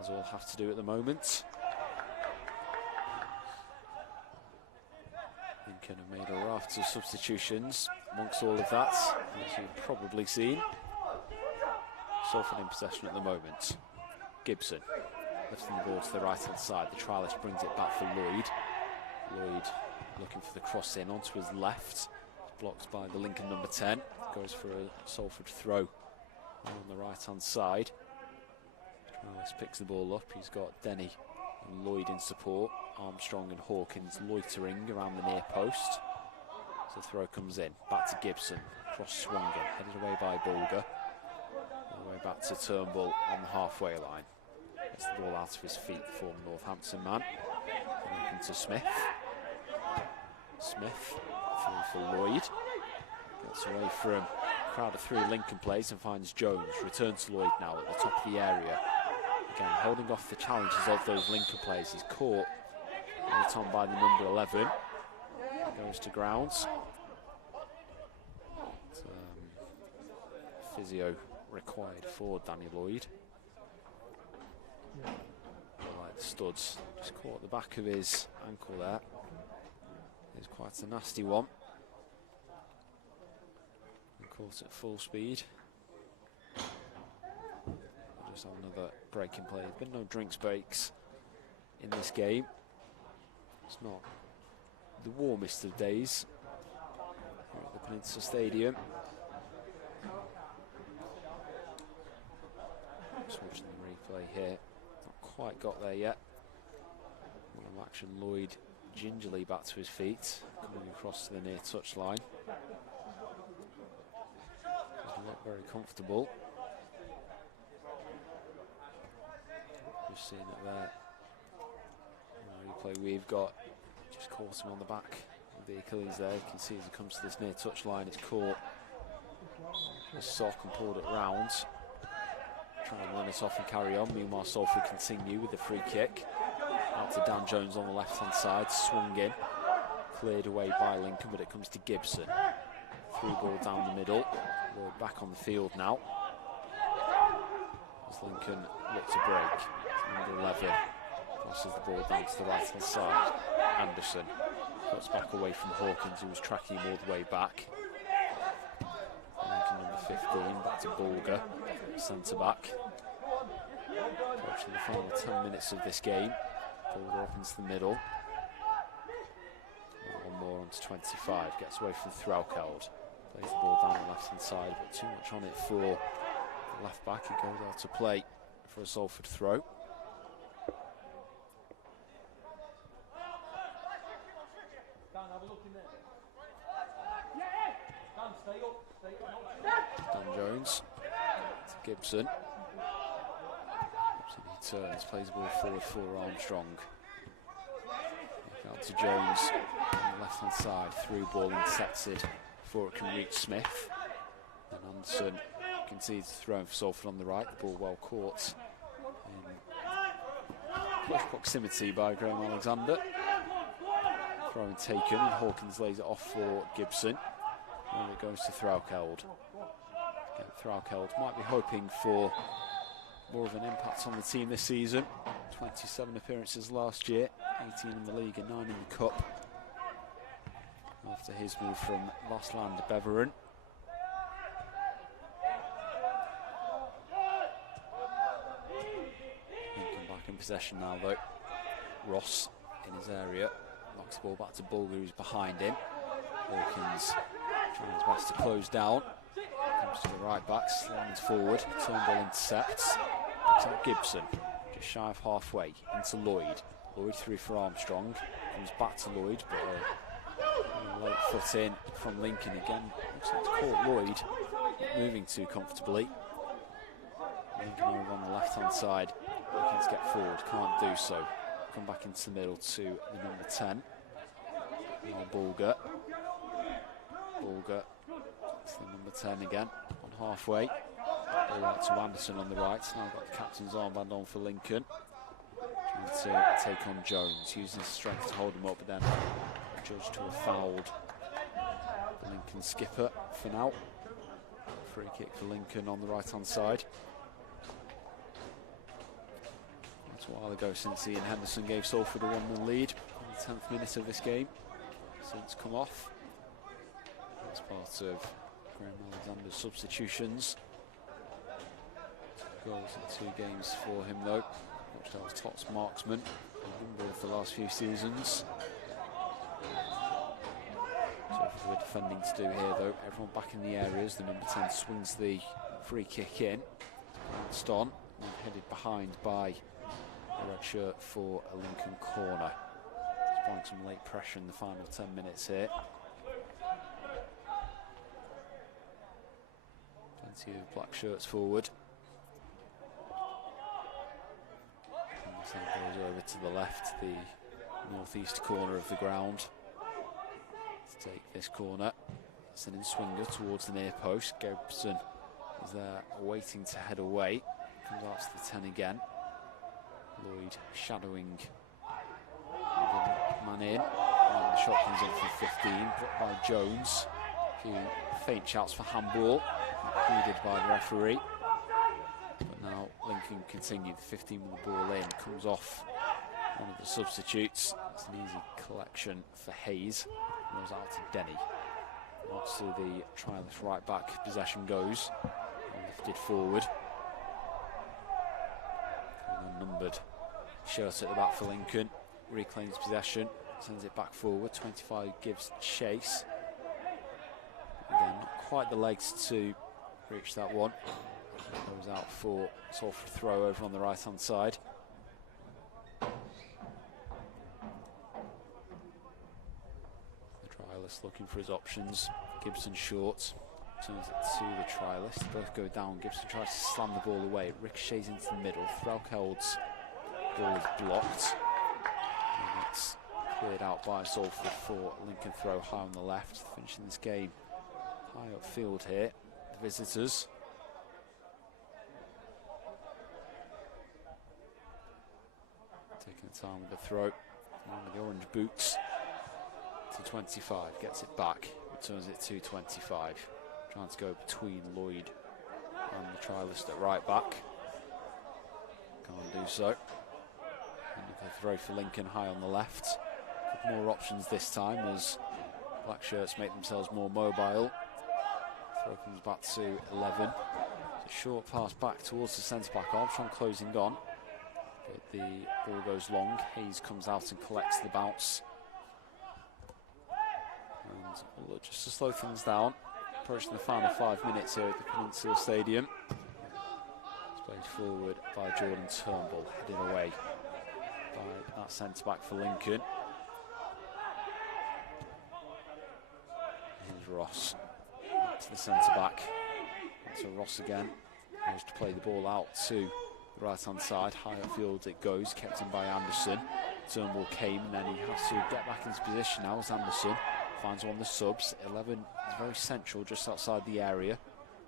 as all have to do at the moment. Lincoln have made a raft of substitutions amongst all of that, as you've probably seen. Salford in possession at the moment. Gibson lifting the ball to the right hand side. The trialist brings it back for Lloyd. Lloyd looking for the cross in onto his left. Blocked by the Lincoln number 10. Goes for a Salford throw on the right hand side. Trialist picks the ball up. He's got Denny and Lloyd in support. Armstrong and Hawkins loitering around the near post. So the throw comes in. Back to Gibson. Cross swung in. Headed away by Bulger. All the way back to Turnbull on the halfway line. Gets the ball out of his feet, the former Northampton man. Looking to Smith. Smith through for Lloyd. Gets away from a crowd of 3 Lincoln players and finds Jones. Returns to Lloyd now at the top of the area. Again, holding off the challenges of those Lincoln players. He's caught on by the number 11. Goes to grounds. Physio required for Danny Lloyd. Like the studs, just caught at the back of his ankle there. It's quite a nasty one. And caught at full speed. We'll just have another break in play. There's been no drinks breaks in this game. It's not the warmest of days here at the Peninsula Stadium. Just watching the replay here. Not quite got there yet. One action, Lloyd gingerly back to his feet, coming across to the near touch line. Doesn't look very comfortable. Just seeing it there. Replay we've got, just caught him on the back of the Achilles there. You can see as he comes to this near touch line, it's caught the sock and pulled it round. Try and run it off and carry on. Meanwhile, Salford continue with the free kick. Out to Dan Jones on the left hand side, swung in, cleared away by Lincoln, but it comes to Gibson. Through ball down the middle. We're back on the field now. As Lincoln look to break. Number 11. Passes the ball down to the right hand side. Henderson cuts back away from Hawkins, who was tracking him all the way back. Lincoln number 15, back to Bulger, centre back. Approaching the final 10 minutes of this game. Bulger up into the middle. One more onto 25, gets away from Threlkeld. Plays the ball down the left hand side, but too much on it for the left back. He goes out to play for a Salford throw. Dan Jones to Gibson. turns, plays the ball forward for Armstrong. Back out to Jones on the left-hand side. Through ball intercepted before it can reach Smith. And Henderson concedes the throw for Salford on the right. The ball well caught in close proximity by Graham Alexander. Throw and taken, and Hawkins lays it off for Gibson. And it goes to Threlkeld. Threlkeld might be hoping for more of an impact on the team this season. 27 appearances last year, 18 in the league and 9 in the cup. After his move from Lastland to Beveren. Lincoln back in possession now though. Ross in his area. Knocks the ball back to Bulger, who's behind him. Hawkins trying his best to close down. Comes to the right back, slams forward. Turnbull intercepts. Picks up Gibson. Just shy of halfway into Lloyd. Lloyd through for Armstrong. Comes back to Lloyd, but a late foot in from Lincoln again. Looks like it's caught Lloyd. Moving too comfortably. Lincoln over on the left hand side. Looking to get forward, can't do so. Come back into the middle to the number 10. Now Bulger. Bulger. It's the number 10 again. On halfway. Ball out to Anderson on the right. Now got the captain's armband on for Lincoln. Trying to take on Jones. Using his strength to hold him up, but then judged to have fouled the Lincoln skipper for now. Free kick for Lincoln on the right hand side. It's a while ago since Ian Henderson gave Salford a 1-0 lead in the 10th minute of this game. Since come off. That's part of Graham Alexander's substitutions. 2 goals in 2 games for him though. Watched out as Tots marksman a number of the last few seasons. So for the defending to do here though, everyone back in the areas. The number 10 swings the free kick in. Bounced on and headed behind by a red shirt for a Lincoln corner. Applying some late pressure in the final 10 minutes here. Plenty of black shirts forward. And the same goes over to the left, the northeast corner of the ground. To take this corner. It's an in-swinger towards the near post. Gibson is there waiting to head away. Comes out to the 10 again. Lloyd shadowing the man in. And the shot comes in from 15, blocked by Jones. A few faint shouts for handball, heeded by the referee. But now Lincoln continue. The 15 with the ball in, comes off one of the substitutes. It's an easy collection for Hayes. Goes out to Denny. Watch to the trialist right back. Possession goes. Lifted forward. And numbered shirt at the back for Lincoln. Reclaims possession. Sends it back forward. 25 gives chase. Again, not quite the legs to reach that one. Goes out for Salford throw over on the right hand side. Looking for his options. Gibson short, turns it to the trialist. Both go down. Gibson tries to slam the ball away. It ricochets into the middle. Threlkeld's ball is blocked. And it's cleared out by Salford for Lincoln throw high on the left. Finishing this game high upfield here. The visitors. Taking the time with the throw. And with the orange boots. To 25, gets it back, returns it to 25. Trying to go between Lloyd and the trialist at right back. Can't do so. Another throw for Lincoln high on the left. A couple more options this time as black shirts make themselves more mobile. Throw comes back to 11. It's a short pass back towards the centre back. Armstrong closing on. But the ball goes long. Hayes comes out and collects the bounce. And just to slow things down, approaching the final 5 minutes here at the Peninsula Stadium. It's played forward by Jordan Turnbull, heading away by that centre back for Lincoln. Here's Ross to the centre back. To Ross again. Goes to play the ball out to right hand side, high upfield it goes, kept in by Anderson. Turnbull came and then he has to get back into position now as Anderson finds one of the subs. 11 is very central, just outside the area.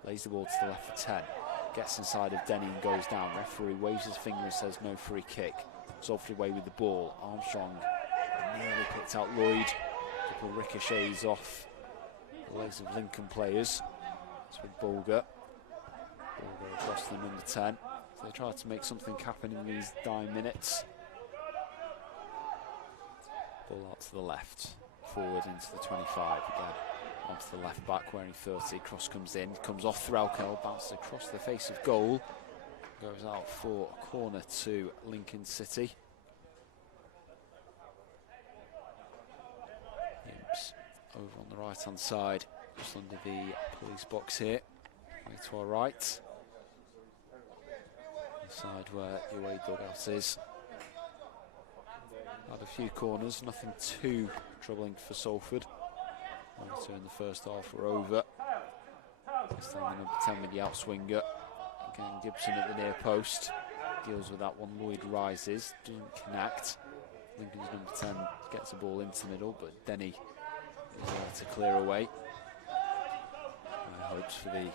Lays the ball to the left for 10. Gets inside of Denny and goes down. Referee waves his finger and says no free kick. Salford away with the ball. Armstrong nearly picked out Lloyd. A couple of ricochets off the legs of Lincoln players. It's with Bulger. Bulger across to the number 10. So they try to make something happen in these dying minutes. Ball out to the left. Forward into the 25 again. Onto the left back wearing 30. Cross comes in. Comes off Threlkel. Bounces across the face of goal. Goes out for a corner to Lincoln City. Imps over on the right hand side. Just under the police box here. Way to our right. The side where the away dugout is. Had a few corners, nothing too troubling for Salford. So in the first half we're over. This time the number 10 with the outswinger. Again Gibson at the near post. Deals with that one, Lloyd rises, doesn't connect. Lincoln's number 10 gets the ball into the middle, but Denny is there to clear away. High hopes for the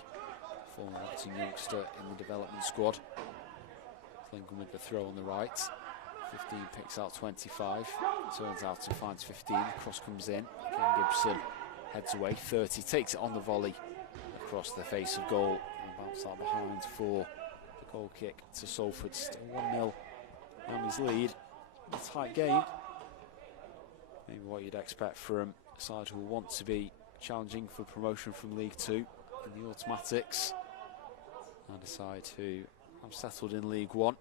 former acting youngster in the development squad. Lincoln with the throw on the right. 15 picks out 25, turns out to find 15, cross comes in, again Gibson heads away, 30, takes it on the volley across the face of goal and bounces out behind for the goal kick to Salford. Still 1-0 Miami's lead, a tight game, maybe what you'd expect from a side who want to be challenging for promotion from League 2 in the automatics, and a side who have settled in League 1.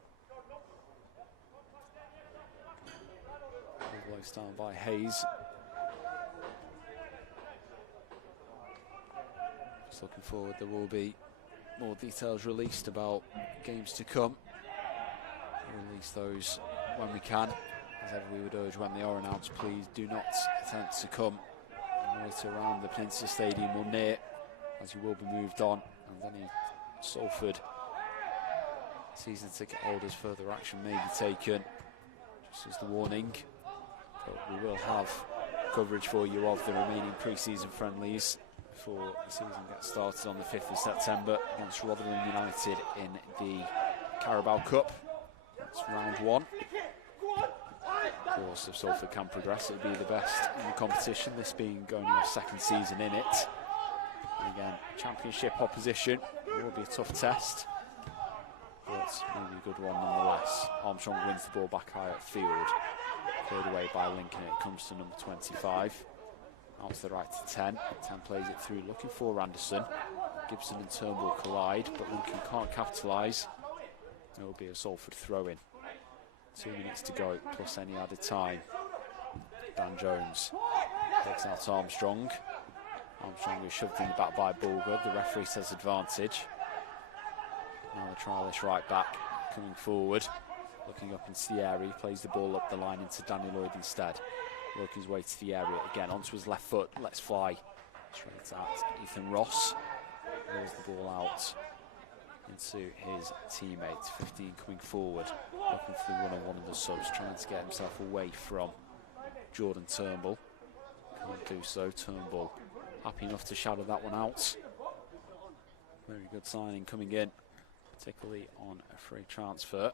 Close down by Hayes. Just looking forward, there will be more details released about games to come. We'll release those when we can. As ever, we would urge when they are announced, please do not attempt to come right around the Peninsula Stadium or near, as you will be moved on. And any Salford season ticket holders, further action may be taken, just as the warning. But we will have coverage for you of the remaining pre-season friendlies before the season gets started on the 5th of September against Rotherham United in the Carabao Cup. That's round 1. Of course, if Salford can progress, it will be the best in the competition, this being going in our second season in it. And again, championship opposition, it will be a tough test, but maybe a good one nonetheless. Armstrong wins the ball back high at field. Cleared away by Lincoln, it comes to number 25. Out to the right to 10. 10 plays it through, looking for Anderson. Gibson and Turnbull collide, but Lincoln can't capitalise. It will be a Salford throw-in. 2 minutes to go, plus any added time. Dan Jones takes out Armstrong. Armstrong is shoved in the back by Bulger. The referee says advantage. Now they try this right back, coming forward. Looking up into the area, he plays the ball up the line into Danny Lloyd instead. Working his way to the area again, onto his left foot, lets fly. Straight at Ethan Ross. Rolls the ball out into his teammate. 15 coming forward, looking for the run on one of the subs, trying to get himself away from Jordan Turnbull. Can't do so. Turnbull happy enough to shadow that one out. Very good signing coming in, particularly on a free transfer.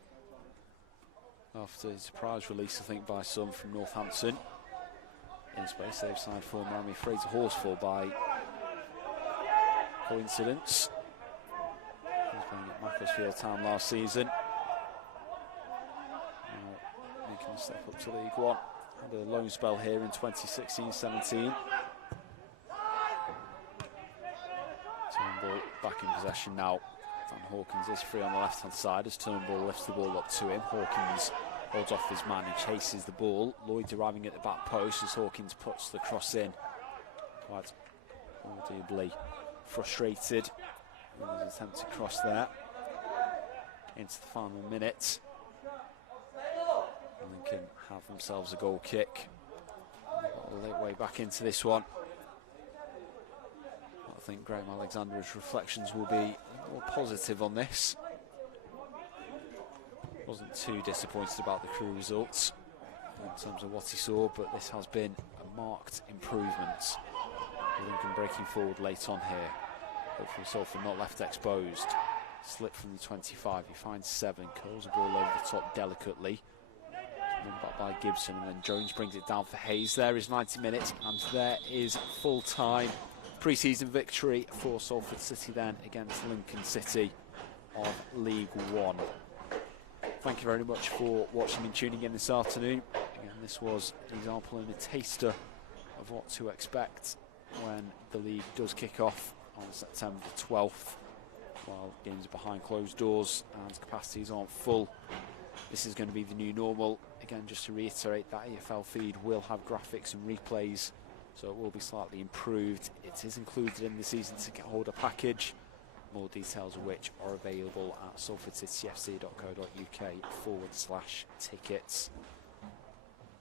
After a surprise release, I think, by some from Northampton. In space, they've signed for Miami Fraser Horsfall by coincidence. He was playing at Macclesfield Town last season. Now making a step up to League 1. Had a loan spell here in 2016-17. Turnbull back in possession now. Dan Hawkins is free on the left-hand side as Turnbull lifts the ball up to him. Hawkins holds off his man, he chases the ball. Lloyd's arriving at the back post as Hawkins puts the cross in. Quite audibly frustrated with his attempt to cross there. Into the final minute. Lincoln have themselves a goal kick. A late way back into this one. I think Graham Alexander's reflections will be more positive on this. Wasn't too disappointed about the Crewe results in terms of what he saw, but this has been a marked improvement. Lincoln breaking forward late on here. Hopefully Salford not left exposed. Slip from the 25, he finds 7, curls the ball over the top delicately. Run back by Gibson, and then Jones brings it down for Hayes. There is 90 minutes, and there is full time. Pre-season victory for Salford City then against Lincoln City of League One. Thank you very much for watching and tuning in this afternoon. Again, this was an example and a taster of what to expect when the league does kick off on September the 12th. While games are behind closed doors and capacities aren't full, this is going to be the new normal. Again, just to reiterate, that AFL feed will have graphics and replays, so it will be slightly improved. It is included in the season ticket holder package, more details of which are available at salfordcityfc.co.uk/tickets.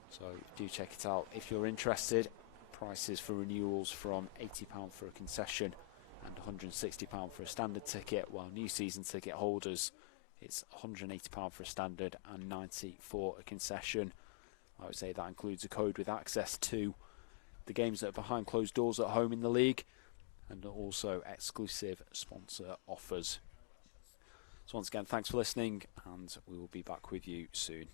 So do check it out if you're interested. Prices for renewals from £80 for a concession and £160 for a standard ticket, while new season ticket holders, it's £180 for a standard and £90 for a concession. I would say that includes a code with access to the games that are behind closed doors at home in the league, and also exclusive sponsor offers. So once again, thanks for listening, and we will be back with you soon.